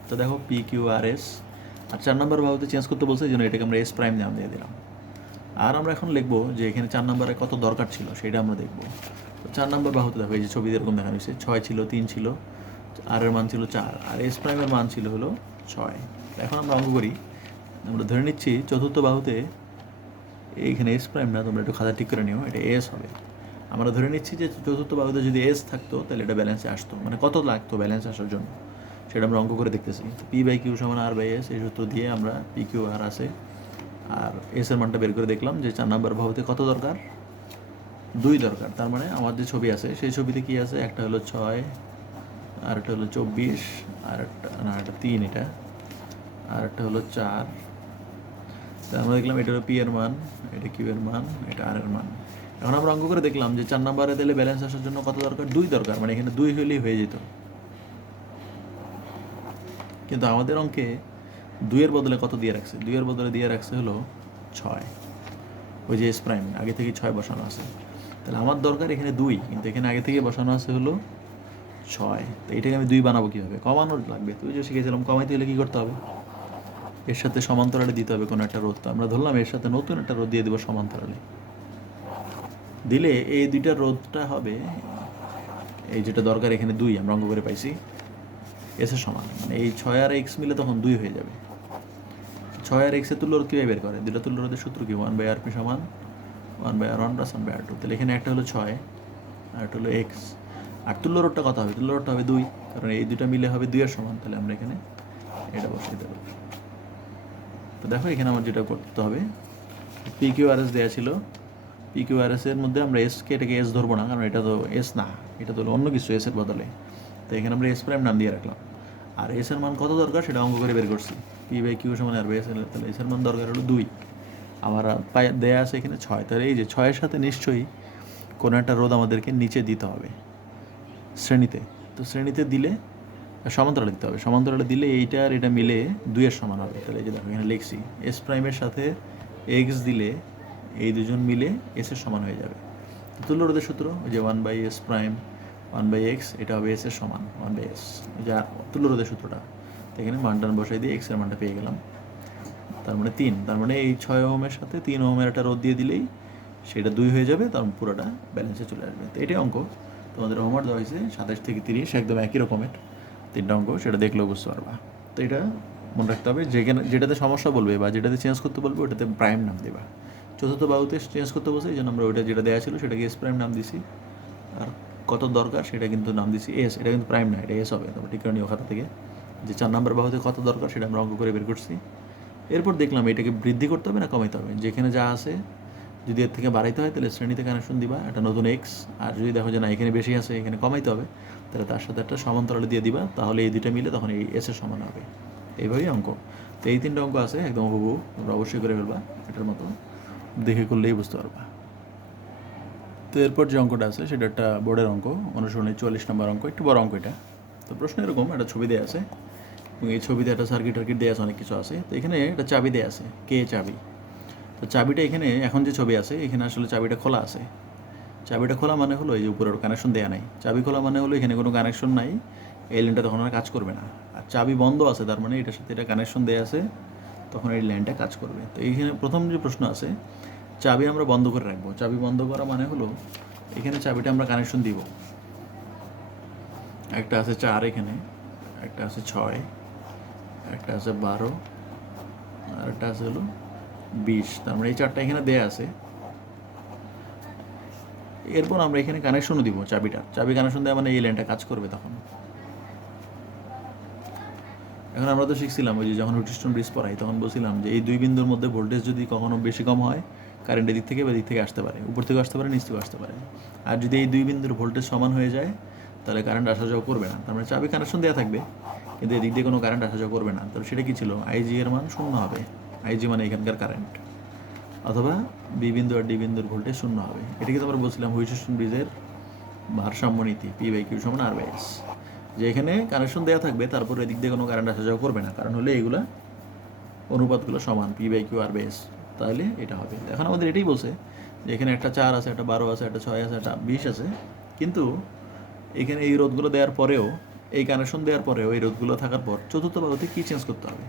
তো দেখো পি কিউ আর এস, আর 4 নম্বর বাহুতে চেঞ্জ করতে বলছে এই জন্য এটাকে আমরা এস প্রাইম নাম দিয়ে দিলাম। আর আমরা এখন লিখবো যে এখানে 4 নম্বরে কত দরকার ছিল সেটা আমরা দেখবো। তো 4 নম্বর বাহুতে দেখো এই যে ছবি এরকম দেখানো হয়েছে, 6 ছিল, 3 ছিল, আর এর মান ছিল 4, আর এস প্রাইমের মান ছিল হলো 6। এখন আমরা অঙ্ক করি। আমরা ধরে নিচ্ছি চতুর্থ বাহুতে এইখানে এস প্রাইম না, তোমরা একটু খাতা ঠিক করে নিও, এটা এস হবে। আমরা ধরে নিচ্ছি যে চতুর্থ বাহুতে যদি এস থাকতো তাহলে এটা ব্যালেন্সে আসতো, মানে কত লাগতো ব্যালেন্স আসার জন্য সেটা আমরা অঙ্ক করে দেখতেছি। পি বাই কিউ সমান আর বাই এস, এই সূত্র দিয়ে আমরা পি কিউ আর আছে আর এস এর মানটা বের করে দেখলাম যে 4 নম্বর বাহুতে কত দরকার? 2 দরকার। তার মানে আমার যে ছবি আছে সেই ছবিতে কি আছে? একটা হলো 6, আর একটা হলো 24, আর একটা না, একটা 3, এটা আর একটা হলো 4। আমরা দেখলাম এটা হলো পি এর মান, এটা কিউ এর মান, এটা আর এর মান। এখন আমরা অঙ্ক করে দেখলাম যে 4 নম্বরে দিলে ব্যালেন্স আসার জন্য কত দরকার? 2 দরকার, মানে এখানে 2 হলেই হয়ে যেত। কিন্তু আমাদের অঙ্কে 2 এর বদলে কত দিয়ে রাখছে? 2 এর বদলে দিয়ে রাখছে হলো 6, ওই যে এস প্রাইম আগে থেকে 6 বসানো আছে। তাহলে আমার দরকার এখানে 2, কিন্তু এখানে আগে থেকে বসানো আছে হলো 6। তো এটাকে আমি 2 বানাবো কীভাবে? কমানোর লাগবে। তুই যে শিখেছিলাম কমাইতে হলে কী করতে হবে? এর সাথে সমান্তরালে দিতে হবে কোনো একটা রোধ। তো আমরা ধরলাম এর সাথে নতুন একটা রোধ দিয়ে দেবো সমান্তরালে, দিলে এই দুইটা রোধটা হবে এই যেটা দরকার এখানে 2, আমরা অঙ্ক করে পাইছি এসের সমান, মানে এই 6 আর এক্স মিলে তখন 2 হয়ে যাবে। 6 আর এক্সের তুল্য রোধ কীভাবে বের করে? দুটো তুল্য রোধের সূত্র কি? 1/rp সমান 1/r1 + 1/r2। তাহলে এখানে একটা হলো 6 আর একটা হলো এক্স, আর তুল্য রোধটা কত হবে? তুল্য রোধটা হবে 2, কারণ এই দুটো মিলে হবে 2 এর সমান। তাহলে আমরা এখানে এটা বসিয়ে দেবো। তো দেখো এখানে আমার যেটা করতে হবে, PQRS দেওয়া ছিল, PQRS এর মধ্যে আমরা এসকে এটাকে এস ধরবো না, কারণ এটা তো এস না, এটা তো অন্য কিছু এসের বদলে। তো এখানে আমরা এস প্রাইম নাম দিয়ে রাখলাম। আর এস এর মান কত দরকার সেটা অঙ্ক করে বের করছি, P/Q সমান আর এস, তাহলে এস এর মান দরকার হলো 2। আমার দেয়া আছে এখানে 6, তাহলে এই যে 6-এর সাথে নিশ্চয়ই কোনো একটা রোধ আমাদেরকে নিচে দিতে হবে শ্রেণীতে। তো শ্রেণীতে দিলে সমান্তরালে দিতে হবে, সমান্তরালে দিলে এইটা আর এটা মিলে 2-এর সমান হবে। তাহলে এই যে দেখো এখানে লিখছি এস প্রাইমের সাথে এক্স দিলে এই দুজন মিলে এসের সমান হয়ে যাবে। তুল্য রোধের সূত্র ওই যে 1/s প্রাইম 1/x, এটা হবে এস এর সমান 1/s, যা তুল্য রোধের সূত্রটা। তো এখানে মানটান বসাই দিয়ে এক্সের মানটা পেয়ে গেলাম, তার মানে 3। তার মানে এই 6 ওহমের সাথে 3 ওহমের একটা রোধ দিয়ে দিলেই সেটা 2 হয়ে যাবে, তখন পুরোটা ব্যালেন্সে চলে আসবে। তো এটাই অঙ্ক, তোমাদের হোমওয়ার্ক দেওয়া হয়েছে 27 থেকে 30, একদম একই রকমের 3টা অঙ্ক, সেটা দেখলেও বুঝতে পারবা। তো এটা মনে রাখতে হবে, যেখানে যেটাতে সমস্যা বলবে বা যেটাতে চেঞ্জ করতে বলবে ওটাতে প্রাইম নাম দেবা। চতুর্থ বাহুতে চেঞ্জ করতে বলছে, এই জন্য আমরা ওইটা যেটা দেওয়া ছিল সেটাকে এস প্রাইম নাম দিছি, আর কত দরকার সেটা কিন্তু নাম দিছি এস। এটা কিন্তু প্রাইম না, এটা এস হবে। তারপর টিকানীয় খাতা থেকে যে 4 নম্বর বাহুতে কত দরকার সেটা আমরা অঙ্ক করে বের করছি। এরপর দেখলাম এটাকে বৃদ্ধি করতে হবে না কমাইতে হবে, যেখানে যা আছে যদি এর থেকে বাড়াইতে হয় তাহলে শ্রেণীতে কানেকশন দিবা একটা নতুন এক্স, আর যদি দেখো যে না এখানে বেশি আছে এখানে কমাইতে হবে তাহলে তার সাথে একটা সমান্তরালে দিয়ে দিবা, তাহলে এই দুইটা মিলে তখন এই এসের সমান হবে। এইভাবেই অঙ্ক। তো এই 3টা অঙ্ক আছে একদম হুবহু, তোমরা অবশ্যই করে ফেলবা, এটার মতো দেখে করলেই বুঝতে পারবা। তো এরপর যে অঙ্কটা আছে সেটা একটা বোর্ডের অঙ্ক, অনুসরণের 44 নম্বর অঙ্ক, একটু বড় অঙ্ক এটা। তো প্রশ্ন এরকম, একটা ছবি দেওয়া আছে এবং এই ছবিতে একটা সার্কিট দেওয়া আছে, অনেক কিছু আছে। তো এখানে একটা চাবি দেওয়া আছে, কে চাবি। তো চাবিটা এখানে এখন যে ছবি আছে এখানে আসলে চাবিটা খোলা আছে। চাবিটা খোলা মানে হলো এই যে উপরের কানেকশন দেওয়া নাই, চাবি খোলা মানে হলো এখানে কোনো কানেকশন নাই, এই লাইনটা তখন আর কাজ করবে না। আর চাবি বন্ধ আছে তার মানে এটার সাথে এটা কানেকশন দেওয়া আছে, তখন এই লাইনটা কাজ করবে। তো এইখানে প্রথম যে প্রশ্ন আছে, চাবি আমরা বন্ধ করে রাখবো। চাবি বন্ধ করা মানে হলো এখানে চাবিটা আমরা কানেকশন দিব, একটা আছে 4 এখানে, একটা আছে 6, একটা আছে 12, আর একটা আছে হলো 20। তার মানে এই 4টা এখানে দেয়া আছে। এরপর আমরা এখানে কানেকশনও দিব চাবিটা, চাবি কানেকশন দেওয়া মানে এই লাইনটা কাজ করবে তখন। এখন আমরা তো শিখছিলাম ওই যে যখন হুইটস্টোন ব্রিজ পড়াই তখন বলছিলাম যে এই 2 বিন্দুর মধ্যে ভোল্টেজ যদি কখনো বেশি কম হয়, কারেন্টের দিক থেকে বা দিক থেকে আসতে পারে, উপর থেকে আসতে পারে, নিচ থেকে আসতে পারে। আর যদি এই 2 বিন্দুর ভোল্টেজ সমান হয়ে যায় তাহলে কারেন্ট আসা যাওয়া করবে না। তার মানে চাবি কানেকশন দেওয়া থাকবে কিন্তু এদিক দিয়ে কোনো কারেন্ট আসা যাওয়া করবে না। তবে সেটা কি ছিল, আইজি এর মান 0 হবে, আইজি মানে এখানকার কারেন্ট, অথবা বি বিন্দু আর ডি বিন্দুর ভোল্টেজ 0 হবে। এটাকে তো আমরা বলছিলাম হুইটস্টোন ব্রিজের ভারসাম্য নীতি, P/Q সমান R/S, যে এখানে কানেকশন দেওয়া থাকবে তারপর এদিক দিয়ে কোনো কারেন্ট আসা যাওয়া করবে না, কারণ হলে এইগুলা অনুপাতগুলো সমান P/Q R/S, তাহলে এটা হবে। এখন আমাদের এটাই বলছে যে এখানে একটা 4 আছে, একটা 12 আছে, একটা 6 আছে, একটা 20 আছে, কিন্তু এখানে এই রোধগুলো দেওয়ার পরেও, এই কানেকশন দেওয়ার পরেও, এই রোধগুলো থাকার পর চতুর্থ বাহুতে কী চেঞ্জ করতে হবে।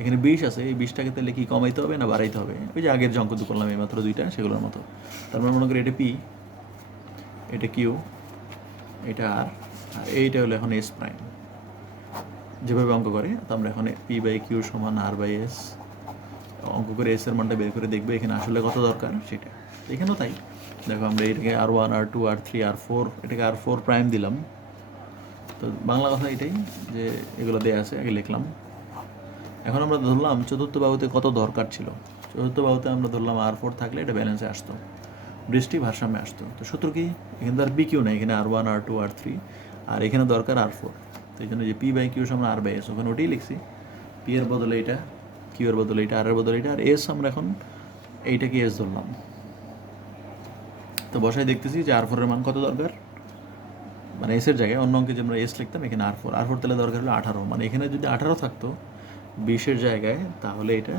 এখানে 20 আছে, এই 20টাকে তাহলে কি কমাইতে হবে না বাড়াইতে হবে, ওই যে আগের যে অঙ্ক করলাম এই মাত্র 2টা সেগুলোর মতো। তার মানে মনে করি এটা P, এটা Q, এটা R, আর এইটা হলো এখন S প্রাইম। যেভাবে অঙ্ক করে তো আমরা এখন P/Q সমান R/S অঙ্ক করে এস এর মানটা বের করে দেখবো এখানে আসলে কত দরকার সেটা। এখানেও তাই, দেখো আমরা এটাকে R1 R2 R3 R4, এটাকে R4 প্রাইম দিলাম। তো বাংলা কথা এটাই যে এগুলো দেওয়া আছে, আগে লিখলাম। এখন আমরা ধরলাম চতুর্থ বাহুতে কত দরকার ছিল। চতুর্থ বাহুতে আমরা ধরলাম R4 থাকলে এটা ব্যালেন্সে আসতো, বৃষ্টি ভারসাম্যে আসতো। তো সূত্র কি, এখানে তো আর PQ নাই, এখানে R1 R2 R3, আর এখানে দরকার R4। তো এই জন্য যে P/Q সমান R/S, ওখানে ওটাই লিখছি, P এর বদলে এটা, Q এর বদলে এটা, R এর বদলে এটা, আর S আমরা এখন এইটাকে S ধরলাম। তো বসায় দেখতেছি যে R4 এর মান কত দরকার, মানে S এর জায়গায় অন্য অঙ্কে যে আমরা S লিখতাম এখানে R4 তাহলে দরকার হলো 18, মানে এখানে যদি 18 থাকতো 20-এর জায়গায় তাহলে এটা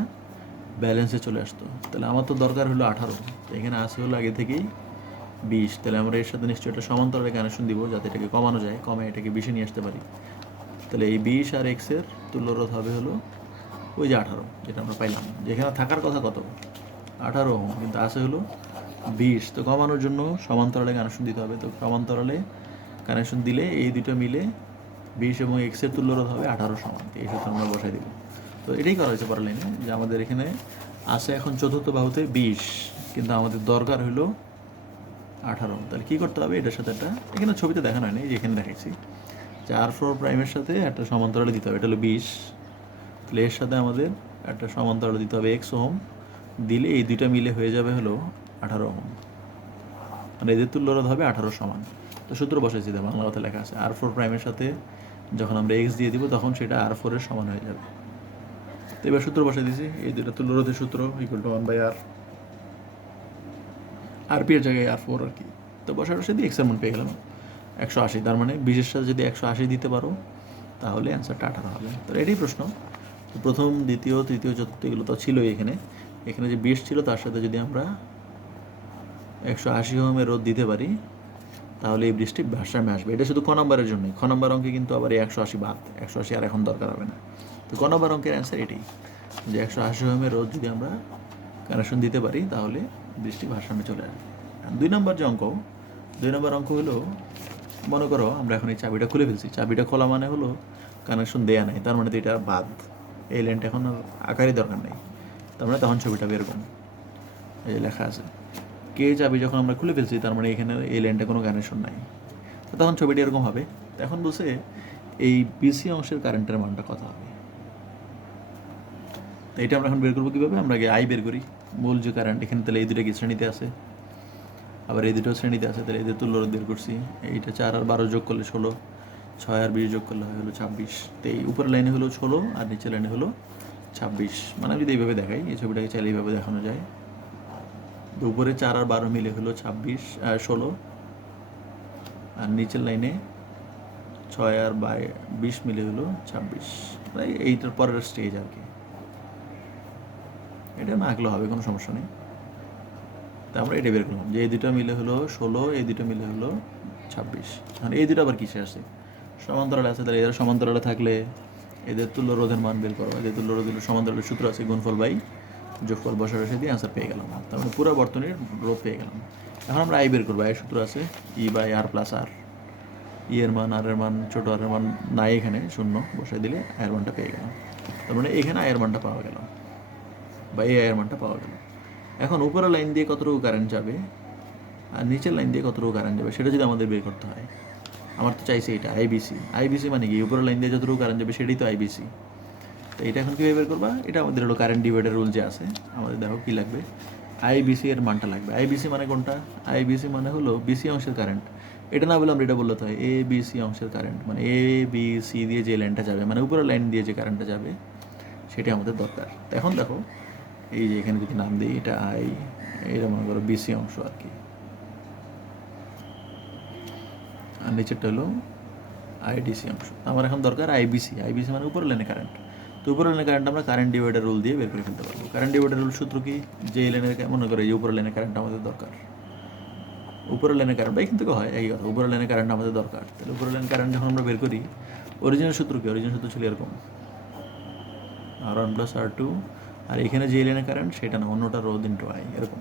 ব্যালেন্সে চলে আসতো। তাহলে আমার তো দরকার হলো 18, তো এখানে আসে হলো আগে থেকেই 20, তাহলে আমরা এর সাথে নিশ্চয়ই একটা সমান্তরালে কানেকশন দিব যাতে এটাকে কমানো যায়, কমে এটাকে 20-এ নিয়ে আসতে পারি। তাহলে এই 20 আর X এর তুল্য রোধ হবে হলো ওই যে 18, যেটা আমরা পাইলাম, যেখানে থাকার কথা কত 18 কিন্তু আসে হলো 20। তো কমানোর জন্য সমান্তরালে কানেকশন দিতে হবে। তো সমান্তরালে কানেকশন দিলে এই দুটো মিলে 20 এবং X এর তুল্য রোধ হবে 18 সমান। এই সূত্র আমরা বসাই দেব। তো এটাই করা হয়েছে পরের লাইনে, যে আমাদের এখানে আছে এখন চতুর্থ বাহুতে 20, কিন্তু আমাদের দরকার হলো 18। তাহলে কী করতে হবে, এটার সাথে একটা, এখানে ছবিতে দেখানো হয়নি, যেখানে দেখাইছি যে R4 প্রাইমের সাথে একটা সমান্তরালে দিতে হবে, এটা হলো 20, তাহলে এর সাথে আমাদের একটা সমান্তরাল দিতে হবে এক্স ওহম, দিলে এই দুইটা মিলে হয়ে যাবে হলো 18 ওহম, মানে এদের তুল্য রোধ হবে 18 সমান। তো সূত্র বসাইছি, বাংলা কথা লেখা আছে R4 প্রাইমের সাথে যখন আমরা এক্স দিয়ে দিব তখন সেটা R4 এর সমান হয়ে যাবে। তো এবার সূত্র বসাই দিয়েছি, এই দুটো তুল্য রোধের সূত্র ইকুয়াল টু 1/r, আরপি এর জায়গায় R4 আর কি। তো বসে দিয়ে এক্সের মান পেয়ে গেলাম 180, তার মানে 20-এর সাথে যদি 180 দিতে পারো তাহলে অ্যান্সারটা 18 হবে। তো এটাই প্রশ্ন। তো প্রথম, দ্বিতীয়, তৃতীয়, চতুর্থ এগুলো তো ছিলই এখানে যে 20 ছিল তার সাথে যদি আমরা 180 ওহমের রোধ দিতে পারি তাহলে এই বৃষ্টি ভারসাম্যে আসবে। এটা শুধু ক নম্বরের জন্যই, খ নম্বর অঙ্কে কিন্তু আবার এই 180 বাদ, 180 আর এখন দরকার হবে না। তো ক নম্বর অঙ্কের অ্যান্সার এটাই, যে 180 ওহমের রোধ যদি আমরা কানেকশন দিতে পারি তাহলে বৃষ্টি ভারসাম্যে চলে আসবে। আর 2 নম্বর যে অঙ্ক, 2 নম্বর অঙ্ক হলো, মনে করো আমরা এখন এই চাবিটা খুলে ফেলছি, চাবিটা খোলা মানে হলো কানেকশন দেয়া নাই, তার মানে তো এটা বাদ, এই লাইনটা এখন আর আকারই দরকার নেই, তার মানে তখন ছবিটা এরকম এই লেখা আছে কে চাবি যখন আমরা খুলে ফেলছি তার মানে এখানে এই লাইনটা কোনো কানেকশন নাই, তো তখন ছবিটা এরকম হবে। তো এখন বলছে এই বিসি অংশের কারেন্টের মানটা কত হবে। তো এটা আমরা এখন বের করবো কীভাবে, আমরা আগে আই বের করি, মূল যে কারেন্ট এখানে, তাহলে এই দুটো কি শ্রেণীতে আছে, আবার এই দুটো শ্রেণীতে আছে, তাহলে এদের তুল্য রোধ বের করছি, এইটা 4 আর 12 যোগ করলে 16, 6 আর 20 যোগ করলে হলো 26। তো এই উপরের লাইনে হলো 16 আর নিচের লাইনে হলো 26, মানে আমি যদি এইভাবে দেখাই, এই ছবিটাকে চাইলে এইভাবে দেখানো যায়, উপরে 4 আর 12 মিলে হলো 26 আর 16, আর নিচের লাইনে 6 আর 20 মিলে হলো 26, মানে এইটার পরের স্টেজ আর কি। এটা না আঁকলে হবে, কোনো সমস্যা নেই। তা আমরা এটা বের করলাম যে এই দুটো মিলে হলো 16, এই দুটো মিলে হলো 26, মানে এই দুটো আবার কিসে আসে, সমান্তরালে আছে, তাহলে এরা সমান্তরালে থাকলে এদের তুল্য রোধের মান বের করো, এদের তুল্য রোধের সমান্তরালের সূত্র আছে গুণফল বাই যোগফল, বসে দিয়ে আনসার পেয়ে গেলাম, তার মানে পুরো বর্তনীর রোধ পেয়ে গেলাম। এখন আমরা আই বের করবো, আই সূত্র আছে E/R + R, ই এর মান, আর এর মান, ছোটো আর এর মান নাই, এখানে শূন্য বসাই দিলে আয়ের মানটা পেয়ে গেলাম, তার মানে এখানে আয়ের মানটা পাওয়া গেল বা এই আয়ের মানটা পাওয়া গেল। এখন উপরের লাইন দিয়ে কতটুকু কারেন্ট যাবে আর নিচের লাইন দিয়ে কতটুকু কারেন্ট যাবে সেটা যদি আমাদের বের করতে হয়, আমার তো চাইছে এটা আইবিসি মানে কি, উপরের লাইন দিয়ে যতটুকু কারেন্ট যাবে সেটাই তো আইবিসি। তো এটা এখন কীভাবে বের করবা, এটা আমাদের হলো কারেন্ট ডিভাইডার রুল যে আছে, আমাদের দেখো কী লাগবে, আইবিসি এর মানটা লাগবে। আইবিসি মানে কোনটা, আইবিসি মানে হলো বিসি অংশের কারেন্ট, এটা না বলে আমরা এটা বলতে হয় এ বিসি অংশের কারেন্ট, মানে এ বি সি দিয়ে যে লাইনটা যাবে, মানে উপরের লাইন দিয়ে যে কারেন্টটা যাবে সেটা আমাদের দরকার। তো এখন দেখো এই যে এখানে যদি নাম দিই, এটা আই, এটা মনে করো বিসি অংশ আর কি, আর নিচেরটা হলো আইডিসি অংশ। আমার এখন দরকার আইবিসি, আইবিসি মানে উপরের লাইনে কারেন্ট। তো উপরের লাইনে কারেন্ট আমরা কারেন্ট ডিভাইডার রুল দিয়ে বের করে ফেলতে পারবো। কারেন্ট ডিভাইডার রুল সূত্র কি, যে লাইনের মনে করো এই উপরের লাইনে কারেন্ট আমাদের দরকার, উপরের লাইনে কারেন্ট বা এখান থেকে হয় এই কথা, উপরের লাইনে কারেন্ট আমাদের দরকার, তাহলে উপরের লাইন কারেন্ট যখন আমরা বের করি, অরিজিনাল সূত্র কি, অরিজিনাল সূত্র ছিল এরকম R1 + R2, আর এখানে যে লাইনের কারেন্ট সেটা না, অন্যটা রোধ ইন্টু আই, এরকম।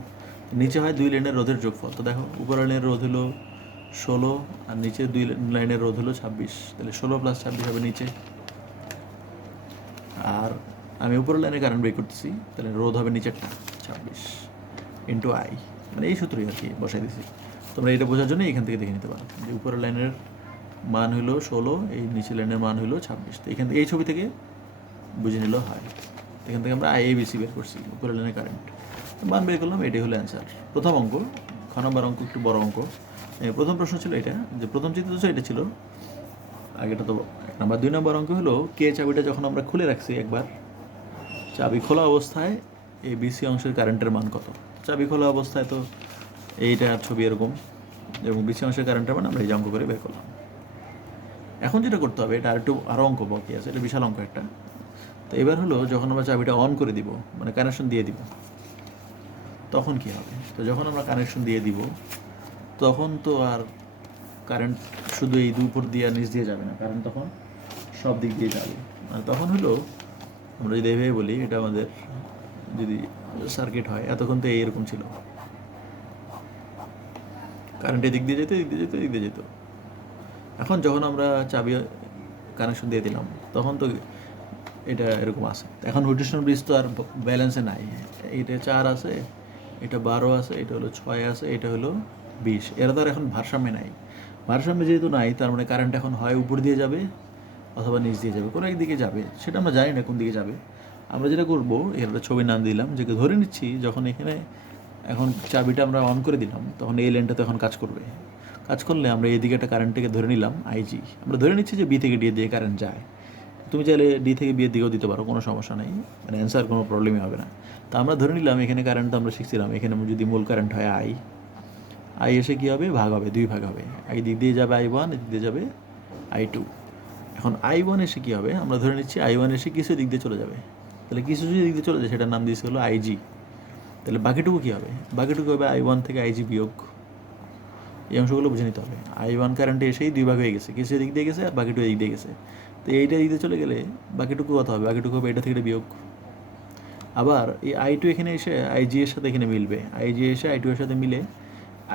নিচে হয় 2 লাইনের রোধের যোগফল। তো দেখো উপরের লাইনের রোধ হলো 16 আর নিচে 2 লাইনের রোধ হলো 26, তাহলে 16 + 26 হবে নিচে, আর আমি উপরের লাইনে কারেন্ট বের করতেছি, তাহলে রোধ হবে নিচেরটা 26 ইন্টু আই, মানে এই সূত্রই আর কি বসাই দিছি। তোমরা এটা বোঝার জন্য এখান থেকে দেখে নিতে পারো যে উপরের লাইনের মান হলো 16, এই নিচের লাইনের মান হলো 26, তো এখান থেকে এই ছবি থেকে বুঝে নিলেও হয়। এখান থেকে আমরা আইএবিসি বের করছি, উপরের লাইনের কারেন্ট মান বের করলাম, এটাই হলো অ্যান্সার। প্রথম অঙ্ক, খ নম্বর অঙ্ক একটু বড় অঙ্ক। প্রথম প্রশ্ন ছিল এটা, যে প্রথম চিত্র এটা ছিল আগেটা, তো 1 নম্বর। 2 নম্বর অঙ্ক হলো কে চাবিটা যখন আমরা খুলে রাখছি একবার, চাবি খোলা অবস্থায় এই বিসি অংশের কারেন্টের মান কত। চাবি খোলা অবস্থায় তো এইটা ছবি এরকম, এবং বিসি অংশের কারেন্টের মান আমরা এই অঙ্ক করে বের করলাম। এখন যেটা করতে হবে, এটা আরও অঙ্ক বাকি আছে, এটা বিশাল অঙ্ক একটা। তো এবার হলো যখন আমরা চাবিটা অন করে দিব, মানে কানেকশন দিয়ে দিব, তখন কি হবে। তো যখন আমরা কানেকশন দিয়ে দিব তখন তো আর কারেন্ট শুধু এই উপর দিয়ে আর নিচ দিয়ে যাবে না, কারেন্ট তখন সব দিক দিয়ে যাবে। আর তখন হলো আমরা যদি এভাবে বলি, এটা আমাদের যদি সার্কিট হয়, এতক্ষণ তো এইরকম ছিল, কারেন্ট এদিক দিয়ে যেত, এদিক দিয়ে যেত, এদিক দিয়ে যেত। এখন যখন আমরা চাবি কানেকশন দিয়ে দিলাম তখন তো এটা এরকম আছে। এখন রোটেশনাল ব্রিজ তো আর ব্যালেন্সে নাই, এটা 4 আছে, এটা 12 আছে, এটা হলো 6 আছে, এটা হলো 20, এরা তো আর এখন ভারসাম্যে নাই। ভারসাম্যে যেহেতু নাই, তার মানে কারেন্ট এখন হয় উপর দিয়ে যাবে অথবা নিচ দিয়ে যাবে, কোনো একদিকে যাবে, সেটা আমরা জানি না কোন দিকে যাবে। আমরা যেটা করবো এর একটা ছবির নাম দিলাম, যে ধরে নিচ্ছি যখন এখানে এখন চাবিটা আমরা অন করে দিলাম তখন এই লেনটাতে এখন কাজ করবে। কাজ করলে আমরা এইদিকে একটা কারেন্টটাকে ধরে নিলাম আইজি। আমরা ধরে নিচ্ছি যে বি থেকে ডি দিয়ে কারেন্ট যায়। তুমি চাইলে ডি থেকে বিয়ের দিকেও দিতে পারো, কোনো সমস্যা নেই, মানে অ্যান্সার কোনো প্রবলেমই হবে না। তো আমরা ধরে নিলাম এখানে কারেন্ট তো আমরা শিখছিলাম, এখানে যদি মূল কারেন্ট হয় আই এসে কী হবে, ভাগ হবে, 2 ভাগ হবে। এই দিক দিয়ে যাবে I1, এদিক দিয়ে যাবে I2। এখন I1 এসে কী হবে, আমরা ধরে নিচ্ছি I1 এসে কিছু দিক দিয়ে চলে যাবে। তাহলে কিছু যদি দিক দিয়ে চলে যায় সেটার নাম দিয়েছে হলো আইজি। তাহলে বাকিটুকু কী হবে, বাকিটুকু হবে I1 থেকে আইজি বিয়োগ। এই অংশগুলো বুঝে নিতে হবে। I1 কারেন্টে এসেই 2 ভাগ হয়ে গেছে, কিছু দিক দিয়ে গেছে আর বাকিটুকু এদিক দিয়ে গেছে। তো এইটা দিক দিয়ে চলে গেলে বাকিটুকু কত হবে, বাকিটুকু হবে এটা থেকে এটা বিয়োগ। আবার এই I2 এখানে এসে আইজি এর সাথে এখানে মিলবে, আইজি এসে I2 এর সাথে মিলে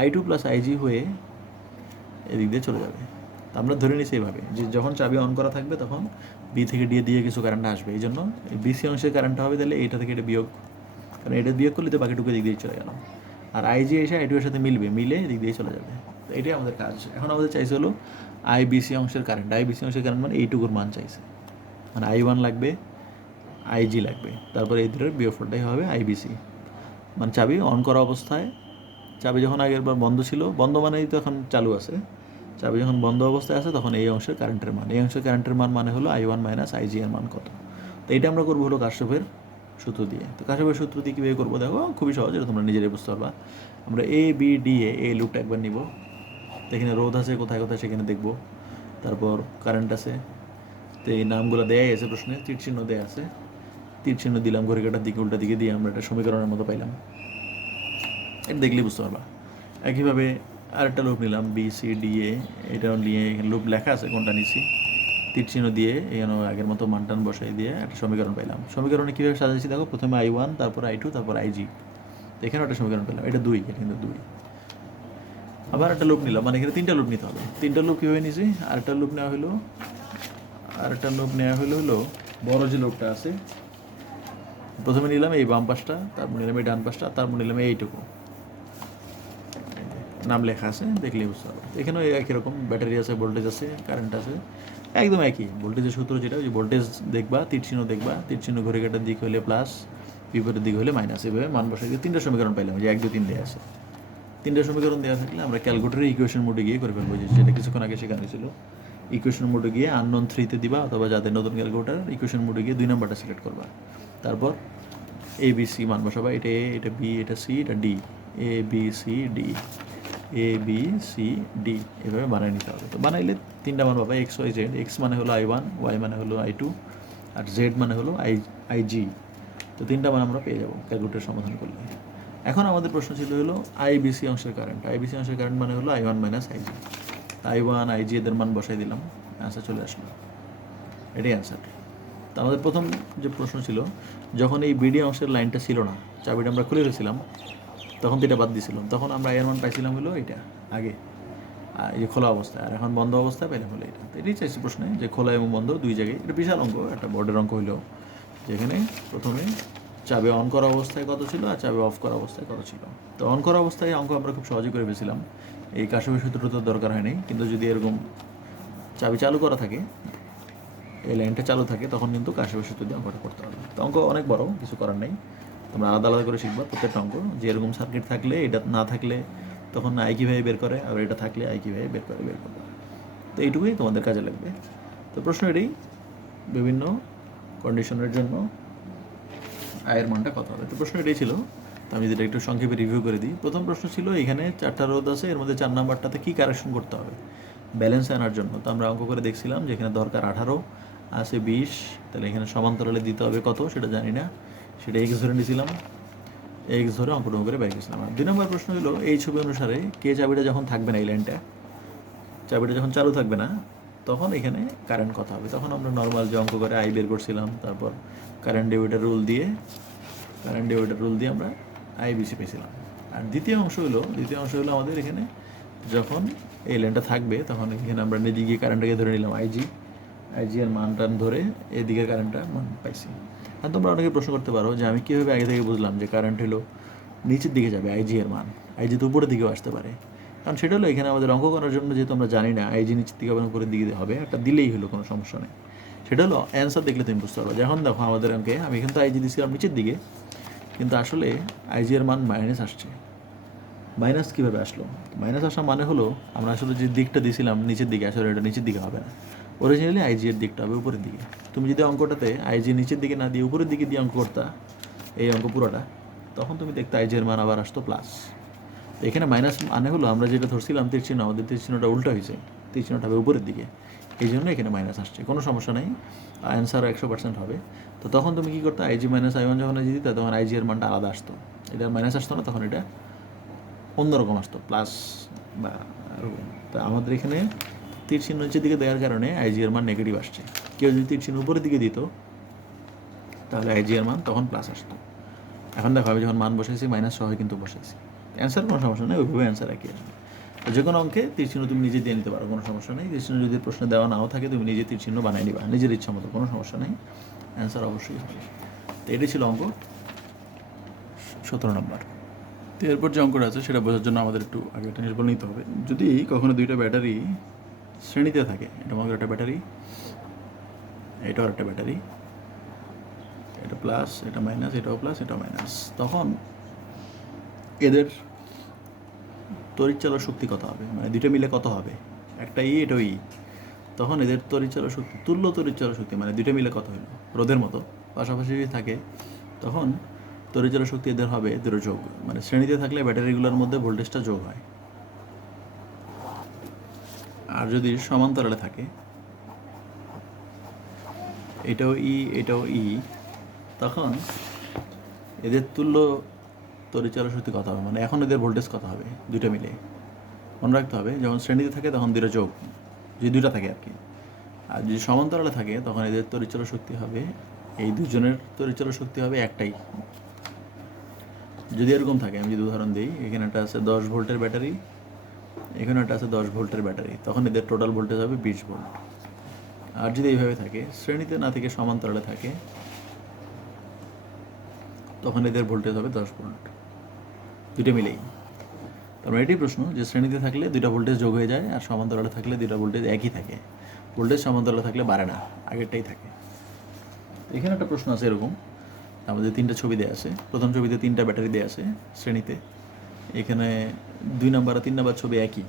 I2 প্লাস আইজি হয়ে এদিক দিয়ে চলে যাবে। তো আমরা ধরে নিচ্ছি এইভাবে যে যখন চাবি অন করা থাকবে তখন বি থেকে ডি দিয়ে কিছু কারেন্ট আসবে, এই জন্য বিসি অংশের কারেন্টটা হবে তাহলে এইটা থেকে এটা বিয়োগ, কারণ এটা বিয়োগ করলে তো বাকিটুকু এদিক দিয়ে চলে গেল। আর আইজি এসে I2 এর সাথে মিলবে, মিলে এদিক দিয়ে চলে যাবে। তো এটাই আমাদের কাজ। এখন আমাদের চাইছে হলো আইবিসি অংশের কারেন্ট। আইবিসি অংশের কারেন্ট মানে এইটুকুর মান চাইছে, মানে I1 লাগবে, আইজি লাগবে, তারপরে এই দুটোর বিয়োগফলটাই হবে আইবিসি। মানে চাবি অন করা অবস্থায়, চাবি যখন আগেরবার বন্ধ ছিল, বন্ধ মানেই তো এখন চালু আছে, চাবি যখন বন্ধ অবস্থায় আছে তখন এই অংশের কারেন্টের মান, এই অংশের কারেন্টের মান মানে হলো I1 মাইনাস আইজি এর মান কত। তো এটা আমরা করবো হলো কারশফের সূত্র দিয়ে। তো কারশফের সূত্র দিয়ে কীভাবে করবো দেখো, খুবই সহজ, এটা তোমরা নিজেরাই বুঝতে পারবা। আমরা ABD এই লুপটা একবার নিব, এখানে রোধ আছে কোথায় কোথায় সেখানে দেখব, তারপর কারেন্ট আছে। তো এই নামগুলো দেয়াই আছে প্রশ্নে, তীর চিহ্ন দেয়া আছে, তীর চিহ্ন দিলাম ঘড়ি কাটার দিকে উল্টা দিকে দিয়ে আমরা একটা সমীকরণের মতো পাইলাম। এটা দেখলেই বুঝতে পারবা। একইভাবে আরেকটা লুপ নিলাম BCDA, এটাও নিয়ে এখানে লুপ লেখা আছে কোনটা নিচ্ছি, তীর চিহ্ন দিয়ে এখানে আগের মতো মানটান বসাই দিয়ে একটা সমীকরণ পাইলাম। সমীকরণে কীভাবে সাজাইছি দেখো, প্রথমে I1, তারপর I2, তারপর আইজি। তো এখানেও একটা সমীকরণ পেলাম, এটা 2, এটা কিন্তু 2। আবার একটা লুপ নিলাম, মানে এখানে 3টা লুপ নিতে হবে। 3টা লুপ কীভাবে নিয়েছি, আরেকটা লুপ নেওয়া হলো বড় যে লুপটা আছে, প্রথমে নিলাম এই বাম পাশটা, তারপর নিলাম এই ডান পাশটা, তারপর নিলাম এইটুকু, নাম লেখা আছে, দেখলেই বুঝতে পারবে। এখানেও একই রকম ব্যাটারি আছে, ভোল্টেজ আছে, কারেন্ট আছে, একদম একই ভোল্টেজের সূত্র যেটা, ওই ভোল্টেজ দেখবা, তীর চিহ্ন দেখবা, তীর চিহ্ন ঘড়ি কাটার দিক হলে প্লাস, বিপরীতের দিক হলে মাইনাস, এভাবে মান বসাই দিয়ে 3টা সমীকরণ পাইলাম, যে 1 2 3 দেওয়া আছে। 3টা সমীকরণ দেওয়া থাকলে আমরা ক্যালকুলেটরে ইকুয়েশন মোডে গিয়ে করে ফেলবো, যেটা কিছুক্ষণ আগে শেখানো ছিল। ইকুয়েশন মোডে গিয়ে আননোন 3-তে দিবা, অথবা যাদের নতুন ক্যালকুলেটার, ইকুয়েশন মোডে গিয়ে 2 নম্বরটা সিলেক্ট করবা, তারপর ABC মান বসাবা, এটা A, এটা B, এটা C, এটা D, ABCD, ABCD, এভাবে বানিয়ে নিতে হবে। তো বানাইলে 3টা মান পাবা, X Y Z। X মানে হলো I1, Y মানে হলো I2, আর Z মানে হলো IG। তো 3টা মান আমরা পেয়ে যাবো ক্যালকুলেটর সমাধান করলে। এখন আমাদের প্রশ্ন ছিল হলো IBC অংশের কারেন্ট। IBC অংশের কারেন্ট মানে হলো I1 minus IG. I1 IG এদের মান বসাই দিলাম, অ্যান্সার চলে আসলো, এটাই অ্যান্সার। তো আমাদের প্রথম যে প্রশ্ন ছিল, যখন এই বিডি অংশের লাইনটা ছিল না, চাবিটা আমরা খুলে রেখেছিলাম, তখন তো এটা বাদ দিয়েছিলাম, তখন আমরা এর মান পাইছিলাম হলো এটা আগে, এই যে খোলা অবস্থায়, আর এখন বন্ধ অবস্থায় পাইলাম হলো এটা। তো এটাই চাইছি প্রশ্নে, যে খোলা এবং বন্ধ 2 জায়গায়। এটা বিশাল অঙ্ক, একটা বোর্ডের অঙ্ক হইলো, যেখানে প্রথমে চাবি অন করা অবস্থায় কত ছিল আর চাবি অফ করা অবস্থায় কত ছিল। তো অন করা অবস্থায় অঙ্ক আমরা খুব সহজে করে ফেলেছিলাম, এই কারশফের সূত্রটা তো দরকার হয়নি। কিন্তু যদি এরকম চাবি চালু করা থাকে, এই লাইনটা চালু থাকে, তখন কিন্তু কারশফের সূত্র দিয়ে অঙ্কটা করতে হবে। তো অঙ্ক অনেক বড়, কিছু করার নেই, তোমরা আলাদা আলাদা করে শিখবা প্রত্যেকটা অঙ্ক, যে এরকম সার্কিট থাকলে, এটা না থাকলে তখন আই কীভাবে বের করে, আর এটা থাকলে আই কীভাবে বের করবে। তো এইটুকুই তোমাদের কাজে লাগবে। তো প্রশ্ন এটাই, বিভিন্ন কন্ডিশনের জন্য আয়ের মানটা কত হবে। তো প্রশ্ন এটাই ছিল। তো আমি যেটা একটু সংক্ষেপে রিভিউ করে দিই। প্রথম প্রশ্ন ছিল এখানে 4টা রোধ আছে, এর মধ্যে 4 নাম্বারটাতে কী কারেকশন করতে হবে ব্যালেন্স আনার জন্য। তো আমরা অঙ্ক করে দেখছিলাম যে এখানে দরকার 18, আছে 20, তাহলে এখানে সমান্তরালে দিতে হবে কত সেটা জানি না, সেটা X ধরে নিয়েছিলাম, X ধরে অঙ্কটা করে বের করেছিলাম। আর 2 নম্বর প্রশ্ন হলো, এই ছবি অনুসারে কে চাবিটা যখন থাকবে না, এই লাইনটা চাবিটা যখন চালু থাকবে না, তখন এখানে কারেন্ট কত হবে। তখন আমরা নর্মাল যে অঙ্ক করে আই বের করছিলাম, তারপর কারেন্ট ডিভাইডার রুল দিয়ে আমরা আইবিসি পেয়েছিলাম। আর দ্বিতীয় অংশ হলো আমাদের এখানে যখন এই লাইনটা থাকবে, তখন এখানে আমরা এদিকে কারেন্টটাকে ধরে নিলাম আইজি এর মানটান ধরে এদিকে কারেন্টটার মান পাইছি। আর তোমরা অনেকে প্রশ্ন করতে পারো যে আমি কীভাবে আগে থেকে বুঝলাম যে কারেন্ট হলো নিচের দিকে যাবে, আইজি এর মান, আইজি তো উপরের দিকেও আসতে পারে। কারণ সেটা হলো এখানে আমাদের অঙ্ক করার জন্য যেহেতু আমরা জানি না আইজি নিচের দিকে হবে উপরের দিকে হবে, একটা দিলেই হলো, কোনো সমস্যা নেই। সেটা হলো অ্যান্সার দেখলে তুমি বুঝতে পারবে। যখন দেখো আমাদের অঙ্কে আমি কিন্তু আইজি দিয়েছিলাম নিচের দিকে, কিন্তু আসলে আইজি এর মান মাইনাস আসছে। মাইনাস কীভাবে আসলো? মাইনাস আসা মানে হলো আমরা আসলে যে দিকটা দিয়েছিলাম নিচের দিকে, আসলে এটা নিচের দিকে হবে না। অরিজিনালি আইজি এর দিকটা হবে উপরের দিকে। তুমি যদি অঙ্কটাতে আইজি নিচের দিকে না দিয়ে উপরের দিকে দিয়ে অঙ্ক করতা, এই অঙ্ক পুরোটা, তখন তুমি দেখতে আইজি এর মান আবার আসতো প্লাস। এখানে মাইনাস মানে হলো আমরা যেটা ধরছিলাম তীর চিহ্ন, আমাদের তীর চিহ্নটা উল্টো হয়েছে, তীর চিহ্নটা হবে উপরের দিকে, এই জন্য এখানে মাইনাস আসছে। কোনো সমস্যা নেই, অ্যান্সারও 100% হবে। তো তখন তুমি কী করতে, আইজি মাইনাস আই1 যখন আইজি দিতে, তখন আইজি এর মানটা আলাদা আসতো, এটা মাইনাস আসতো না, তখন এটা অন্যরকম আসতো, প্লাস বা এরকম। তা আমাদের এখানে তীর চিহ্ন নিচের দিকে দেওয়ার কারণে আইজি এর মান নেগেটিভ আসছে। কেউ যদি তীর চিহ্ন উপরের দিকে দিত, তাহলে আইজি এর মান তখন প্লাস আসতো। এখন দেখো আমি যখন মান বসাইছি মাইনাস সহ কিন্তু বসাইছি, অ্যান্সার কোনো সমস্যা নেই, ওইভাবে অ্যান্সার একই আসবে। যে কোনো অঙ্কে তীর চিহ্ন তুমি নিজে দিয়ে নিতে পারো, কোনো সমস্যা নেই। তীর চিহ্ন যদি প্রশ্নে দেওয়া নাও থাকে, তুমি নিজে তীর চিহ্ন বানিয়ে নিবা নিজের ইচ্ছা মতো, কোনো সমস্যা নেই, অ্যান্সার অবশ্যই হবে। তো এটাই ছিল অঙ্ক 17 নম্বর। তো এরপর যে অঙ্কটা আছে সেটা বোঝার জন্য আমাদের একটু আগে একটা নির্ভর নিতে হবে। যদি কখনো দুইটা ব্যাটারি শ্রেণীতে থাকে, এটা মনে একটা ব্যাটারি, এটাও একটা ব্যাটারি, এটা প্লাস, এটা মাইনাস, এটাও প্লাস, এটাও মাইনাস, তখন এদের তড়িৎচালক শক্তি কত হবে, মানে দুটো মিলে কত হবে, একটা ই এটাও ই, তখন এদের তড়িৎচালক শক্তি, তুল্য তড়িৎচালক শক্তি, মানে দুটো মিলে কত হলো, রোদের মতো পাশাপাশি থাকে, তখন তড়িৎচালক শক্তি এদের হবে দুটো যোগ। মানে শ্রেণীতে থাকলে ব্যাটারিগুলোর মধ্যে ভোল্টেজটা যোগ হয়, আর যদি সমান্তরালে থাকে, এটাও ই এটাও ই, তখন এদের তুল্য তড়িৎচালক শক্তি কত হবে, মানে এখন এদের ভোল্টেজ কত হবে দুটো মিলে। মনে রাখতে হবে যখন শ্রেণীতে থাকে তখন দুটো যোগ, যদি দুটা থাকে আর কি, আর যদি সমান্তরালে থাকে তখন এদের তড়িৎচালক শক্তি হবে, এই দুজনের তড়িৎচালক শক্তি হবে একটাই। যদি এরকম থাকে, আমি যদি উদাহরণ দিই, এখানে একটা আছে 10 ভোল্টের ব্যাটারি, এখানে একটা আছে 10 ভোল্টের ব্যাটারি, তখন এদের টোটাল ভোল্টেজ হবে 20 ভোল্ট। আর যদি এইভাবে থাকে, শ্রেণীতে না থেকে সমান্তরালে থাকে, তখন এদের ভোল্টেজ হবে 10 ভোল্ট, দুটো মিলেই। তারপরে এটাই প্রশ্ন যে শ্রেণীতে থাকলে দুইটা ভোল্টেজ যোগ হয়ে যায়, আর সমান্তরালে থাকলে দুইটা ভোল্টেজ একই থাকে, ভোল্টেজ সমান্তরালে থাকলে বাড়ে না, আগেরটাই থাকে। এখানে একটা প্রশ্ন আছে এরকম, আমাদের 3টা ছবি দেওয়া আছে, প্রথম ছবিতে 3টা ব্যাটারি দেওয়া আছে শ্রেণীতে, এখানে 2 নাম্বার আর 3 নাম্বার ছবি একই,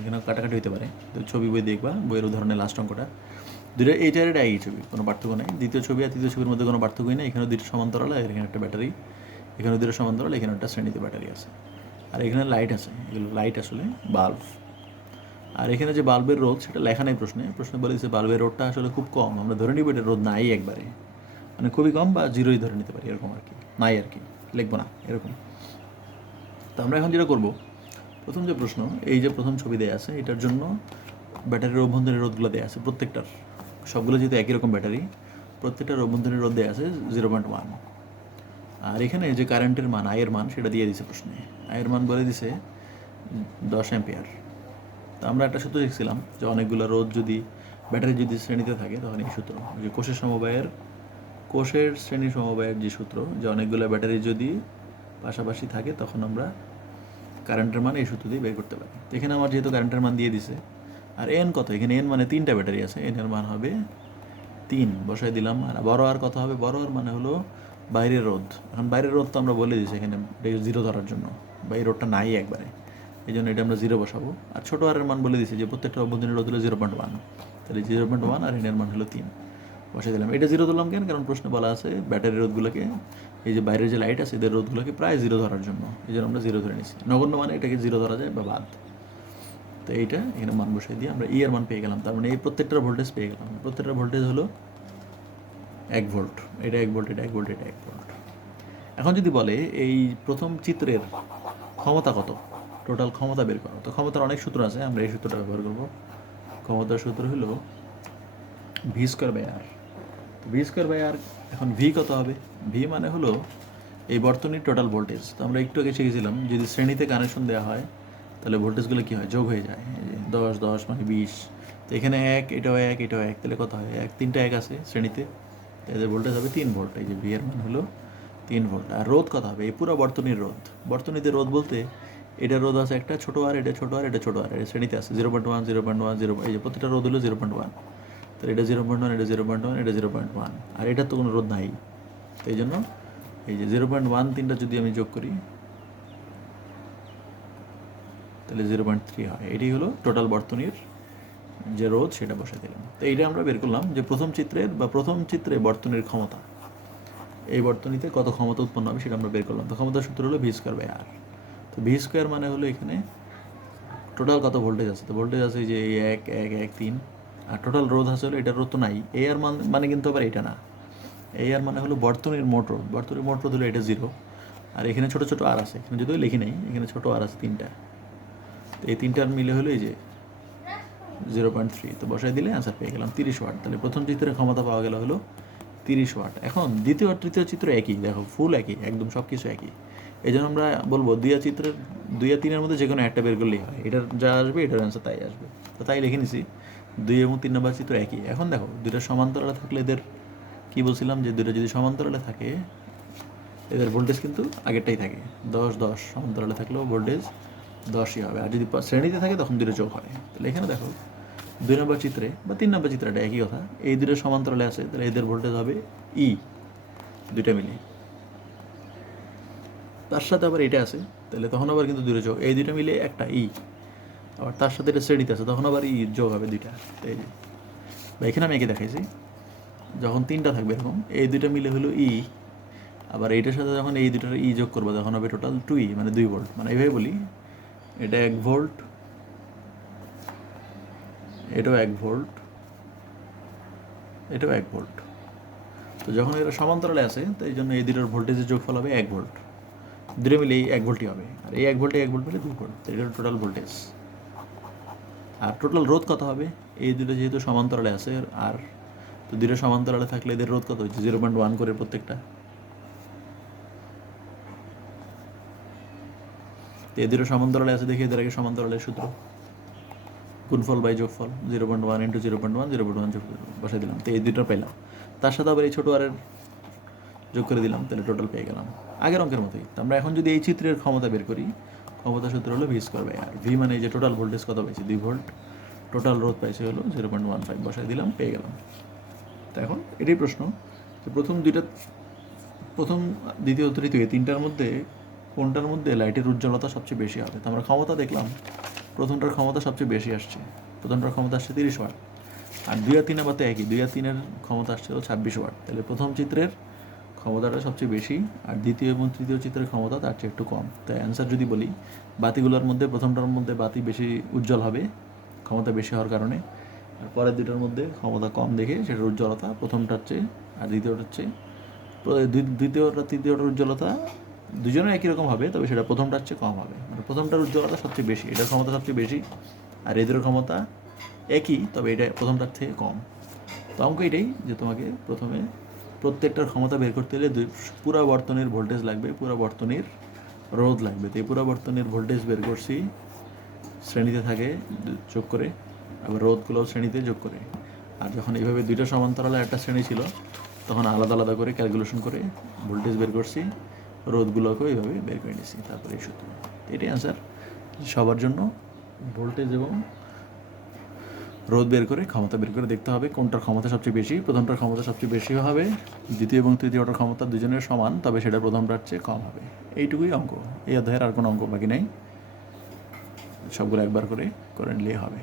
এখানে কাটাকাটি হতে পারে, তো ছবি বই দেখবা, বইয়ের উদাহরণের লাস্ট অঙ্কটা দুটো এইটার এটা একই ছবি, কোনো পার্থক্য নেই, দ্বিতীয় ছবি আর তৃতীয় ছবির মধ্যে কোনো পার্থক্যই নেই, এখানে দুটো সমান্তরাল, আর এখানে একটা ব্যাটারি, এখানে দুটো সমান্তরাল, এখানে একটা শ্রেণীতে ব্যাটারি আছে, আর এখানে লাইট আছে, এগুলো লাইট আসলে বাল্ব। আর এখানে যে বাল্বের রোধ সেটা লেখা নেই প্রশ্নে বলে দিচ্ছে বাল্বের রোধটা আসলে খুব কম, আমরা ধরে নিব এটা রোধ নাই একবারে, মানে খুবই কম বা জিরোই ধরে নিতে পারি, এরকম আর কি, নাই আর কি, লিখবো না এরকম। তো আমরা এখন যেটা করবো, প্রথম যে প্রশ্ন, এই যে প্রথম ছবি দেওয়া আছে, এটার জন্য ব্যাটারির অভ্যন্তরীণ রোধগুলো দেওয়া আছে প্রত্যেকটার, সবগুলো যেহেতু একই রকম ব্যাটারি, প্রত্যেকটার অভ্যন্তরীণ রোধ দেওয়া আছে 0.1। আর এখানে যে কারেন্টের মান, আয়ের মান, সেটা দিয়ে দিছে প্রশ্নে, আয়ের মান বলে দিছে 10 অ্যাম্পিয়ার। তো আমরা একটা সূত্র দেখছিলাম যে অনেকগুলো রোধ যদি ব্যাটারি যদি শ্রেণীতে থাকে, তখন এই সূত্র, যে কোষের শ্রেণী সমবায়ের যে সূত্র, যে অনেকগুলো ব্যাটারি যদি পাশাপাশি থাকে, তখন আমরা কারেন্টের মান এই সূত্র দিয়ে বের করতে পারি। তো এখানে আমার যেহেতু কারেন্টের মান দিয়ে দিছে, আর এন কত, এখানে এন মানে 3টা ব্যাটারি আছে, এন এর মান হবে 3 বসাই দিলাম। আর বড় আর কত হবে, বড় আর মানে হলো বাইরের রোধ, এখন বাইরের রোধ তো আমরা বলে দিয়েছি এখানে 0 ধরার জন্য, বা এই রোধটা নাই একবারে, এই জন্য এটা আমরা 0 বসাবো। আর ছোটো আরের মান বলে দিয়েছি যে প্রত্যেকটা অভ্যন্তরীণ রোধ হলো 0.1, তাহলে 0.1 আর এনের মান হলো 3 বসাই দিলাম। এটা 0 ধরলাম কেন, কারণ প্রশ্নে বলা আছে ব্যাটারি রোধগুলোকে, এই যে বাইরের যে লাইট আছে এদের রোধগুলোকে প্রায় 0 ধরার জন্য, এই জন্য আমরা 0 ধরে নিচ্ছি। নগণ্য মানে এটাকে 0 ধরা যায় বা বাদ। তো এইটা এখানে মান বসাই দিয়ে আমরা এর মান পেয়ে গেলাম, তার মানে এই প্রত্যেকটার ভোল্টেজ পেয়ে গেলাম, প্রত্যেকটা ভোল্টেজ হলো 1 ভোল্ট, এটা 1 ভোল্ট, এটা 1 ভোল্ট, এটা 1 ভোল্ট। এখন যদি বলে এই প্রথম চিত্রের ক্ষমতা কত, টোটাল ক্ষমতা বের করো, তো ক্ষমতার অনেক সূত্র আছে, আমরা এই সূত্রটা ব্যবহার করবো। ক্ষমতার সূত্র হলো v²/r। v²/r, এখন ভি কত হবে, ভি মানে হলো এই বর্তনীর টোটাল ভোল্টেজ। তো আমরা একটু আগে শিখেছিলাম যদি শ্রেণীতে কানেকশন দেওয়া হয়, তাহলে ভোল্টেজগুলো কী হয়, যোগ হয়ে যায়, 10 10 মানে 20। তো এখানে 1, এটাও 1, এটাও 1, তাহলে কত হয়, 3টা 1 আছে শ্রেণীতে, এদের ভোল্টেজ হবে 3 ভোল্ট, এই যে ভি এর মান হলো 3 ভোল্ট। আর রোধ কত হবে, এই পুরো বর্তনীর রোধ, বর্তনীতে রোধ বলতে এটা রোধ আছে একটা ছোটো আর, এটা ছোটো আর, এটা ছোটো আর, এটা শ্রেণীতে আছে 0.1 0.1 0, এই যে প্রতিটা রোধ হলো 0.1। তাহলে এটা 0.1, এটা 0.1, এটা 0.1, আর এটার তো কোনো রোধ নাই। তো এই জন্য এই যে 0.1 তিনটা যদি আমি যোগ করি তাহলে 0.3 হয়। এটি হলো টোটাল বর্তনীর যে রোধ, সেটা বসে দিলাম। তো এইটা আমরা বের করলাম যে প্রথম চিত্রে বর্তনীর ক্ষমতা, এই বর্তনীতে কত ক্ষমতা উৎপন্ন হবে সেটা আমরা বের করলাম। তো ক্ষমতার সূত্র হলো v²/r। তো v² মানে হলো এখানে টোটাল কত ভোল্টেজ আছে। তো ভোল্টেজ আছে যে 1, 3, আর টোটাল রোধ আছে হলো, এটার রোধ তো নাই। এই আর মানে কিন্তু আবার এটা না, এই আর মানে হলো বর্তনীর মোট রোধ। বর্তনীর মোট রোধ হলো এটা 0, আর এখানে ছোটো ছোটো আর আছে, এখানে যদিও লিখি নাই, এখানে ছোটো আর আছে 3টা। তো এই 3টার মিলে হলো এই যে 0.3। তো বসাই দিলে অ্যান্সার পেয়ে গেলাম 30 ওয়াট। তাহলে প্রথম চিত্রের ক্ষমতা পাওয়া গেল হলো 30 ওয়াট। এখন দ্বিতীয় আর তৃতীয় চিত্র একই, দেখো ফুল একই, একদম সব কিছু একই। এই জন্য আমরা বলবো 2 আর 3-এর মধ্যে যে কোনো একটা বের করলেই হয়, এটার যা আসবে এটার অ্যান্সার তাই আসবে। তো তাই লিখে নিছি 2 এবং 3 নম্বর চিত্র একই। এখন দেখো দুইটা সমান্তরালে থাকলে এদের কী বলছিলাম, যে দুটো যদি সমান্তরালে থাকে এদের ভোল্টেজ কিন্তু আগেরটাই থাকে, 10-10 সমান্তরালে থাকলেও ভোল্টেজ 10ই হবে। আর যদি শ্রেণীতে থাকে তখন দুটো যোগ হয়। তাহলে এখানে দেখো 2 নম্বর চিত্রে বা 3 নম্বর চিত্রটা একই কথা, এই দুটো সমান্তরালে আছে, তাহলে এদের ভোল্টেজ হবে ই, দুইটা মিলে। তার সাথে আবার এটা আছে, তাহলে তখন আবার কিন্তু দুটো যোগ, এই দুটো মিলে একটা ই, আবার তার সাথে এটা শ্রেণীতে আছে, তখন আবার ই যোগ হবে দুইটা। এই যে বা এখানে আমি একে দেখাইছি, যখন 3টা থাকবে এরকম, এই দুটো মিলে হলো ই, আবার এইটার সাথে যখন এই দুটোর ই যোগ করবো তখন হবে টোটাল 2ই, মানে 2 ভোল্ট। মানে এইভাবে বলি, এটা 1 ভোল্ট, এটাও 1 ভোল্ট, এটাও 1 ভোল্ট। তো যখন এরা সমান্তরালে আছে, তো এই জন্য এই দুটোর ভোল্টেজের যোগফল হবে 1 ভোল্ট। দুটো মিলে এই 1 ভোল্টই হবে, আর এই 1 ভোল্টে 1 ভোল্ট মিলে 2 ভোল্ট। তো এটা টোটাল ভোল্টেজ। আর টোটাল রোধ কত হবে, এই দুটো যেহেতু সমান্তরালে আছে, আর তো দুটো সমান্তরালে থাকলে এদের রোধ কত হচ্ছে 0.1 করে প্রত্যেকটা। তো এই দুটো সমান্তরালে আছে দেখি, এদের আগে সমান্তরালের সূত্র গুণফল বাই যোগফল, 0.1 × 0.1, 0.1 যোগ বসাই দিলাম। তো এই দুটো পেলাম, তার সাথে আবার এই ছোটো আরের যোগ করে দিলাম, তাহলে টোটাল পেয়ে গেলাম আগের অঙ্কের মতোই। তো আমরা এখন যদি এই চিত্রের ক্ষমতা বের করি, ক্ষমতা সূত্র হলো v²/r। ভি মানে এই যে টোটাল ভোল্টেজ কত পাইছি 2 ভোল্ট, টোটাল রোধ পাইছে হলো 0.15, বসাই দিলাম, পেয়ে গেলাম। তো এখন এটাই প্রশ্ন যে প্রথম দ্বিতীয় তৃতীয় এই 3টার মধ্যে কোনটার মধ্যে লাইটের উজ্জ্বলতা সবচেয়ে বেশি হবে। তো আমরা ক্ষমতা দেখলাম, প্রথমটার ক্ষমতা সবচেয়ে বেশি আসছে, প্রথমটার ক্ষমতা আসছে 30 ওয়াট। আর 2 আর 3 আবার তো একই, 2 আর 3-এর ক্ষমতা আসছে হলো 26 ওয়াট। তাহলে প্রথম চিত্রের ক্ষমতাটা সবচেয়ে বেশি, আর দ্বিতীয় এবং তৃতীয় চিত্রের ক্ষমতা তার চেয়ে একটু কম। তাই অ্যান্সার যদি বলি, বাতিগুলোর মধ্যে প্রথমটার মধ্যে বাতি বেশি উজ্জ্বল হবে ক্ষমতা বেশি হওয়ার কারণে, আর পরের দুটোর মধ্যে ক্ষমতা কম দেখে সেটার উজ্জ্বলতা প্রথমটার চেয়ে আর দ্বিতীয়টার চেয়ে, দ্বিতীয়টা তৃতীয়টার উজ্জ্বলতা দুজনের একই রকম হবে, তবে সেটা প্রথমটার চেয়ে কম হবে। মানে প্রথমটার উজ্জ্বলতা সবচেয়ে বেশি, এটার ক্ষমতা সবচেয়ে বেশি, আর এদের ক্ষমতা একই, তবে এটা প্রথমটার থেকে কম। তো অঙ্ক এটাই যে তোমাকে প্রথমে প্রত্যেকটার ক্ষমতা বের করতে হলে পুরা বর্তনীর ভোল্টেজ লাগবে, পুরা বর্তনীর রোধ লাগবে। তো এই পুরা বর্তনীর ভোল্টেজ বের করছি শ্রেণীতে থাকে যোগ করে, আবার রোধগুলোও শ্রেণীতে যোগ করে। আর যখন এইভাবে দুইটা সমান্তরালে একটা শ্রেণী ছিল, তখন আলাদা আলাদা করে ক্যালকুলেশন করে ভোল্টেজ বের করছি, রোধগুলোকেও এইভাবে বের করে নিয়েছি, তারপরে এই সূত্র। এটাই অ্যান্সার। সবার জন্য ভোল্টেজ এবং রোধ বের করে ক্ষমতা বের করে দেখতে হবে কোনটার ক্ষমতা সবচেয়ে বেশি। প্রথমটার ক্ষমতা সবচেয়ে বেশি হবে, দ্বিতীয় এবং তৃতীয়টার ক্ষমতা দুজনের সমান, তবে সেটা প্রথমটার চেয়ে কম হবে। এইটুকুই অঙ্ক। এই অধ্যায়ের আর কোনো অঙ্ক বাকি নেই, সবগুলো একবার করে নিলেই হবে।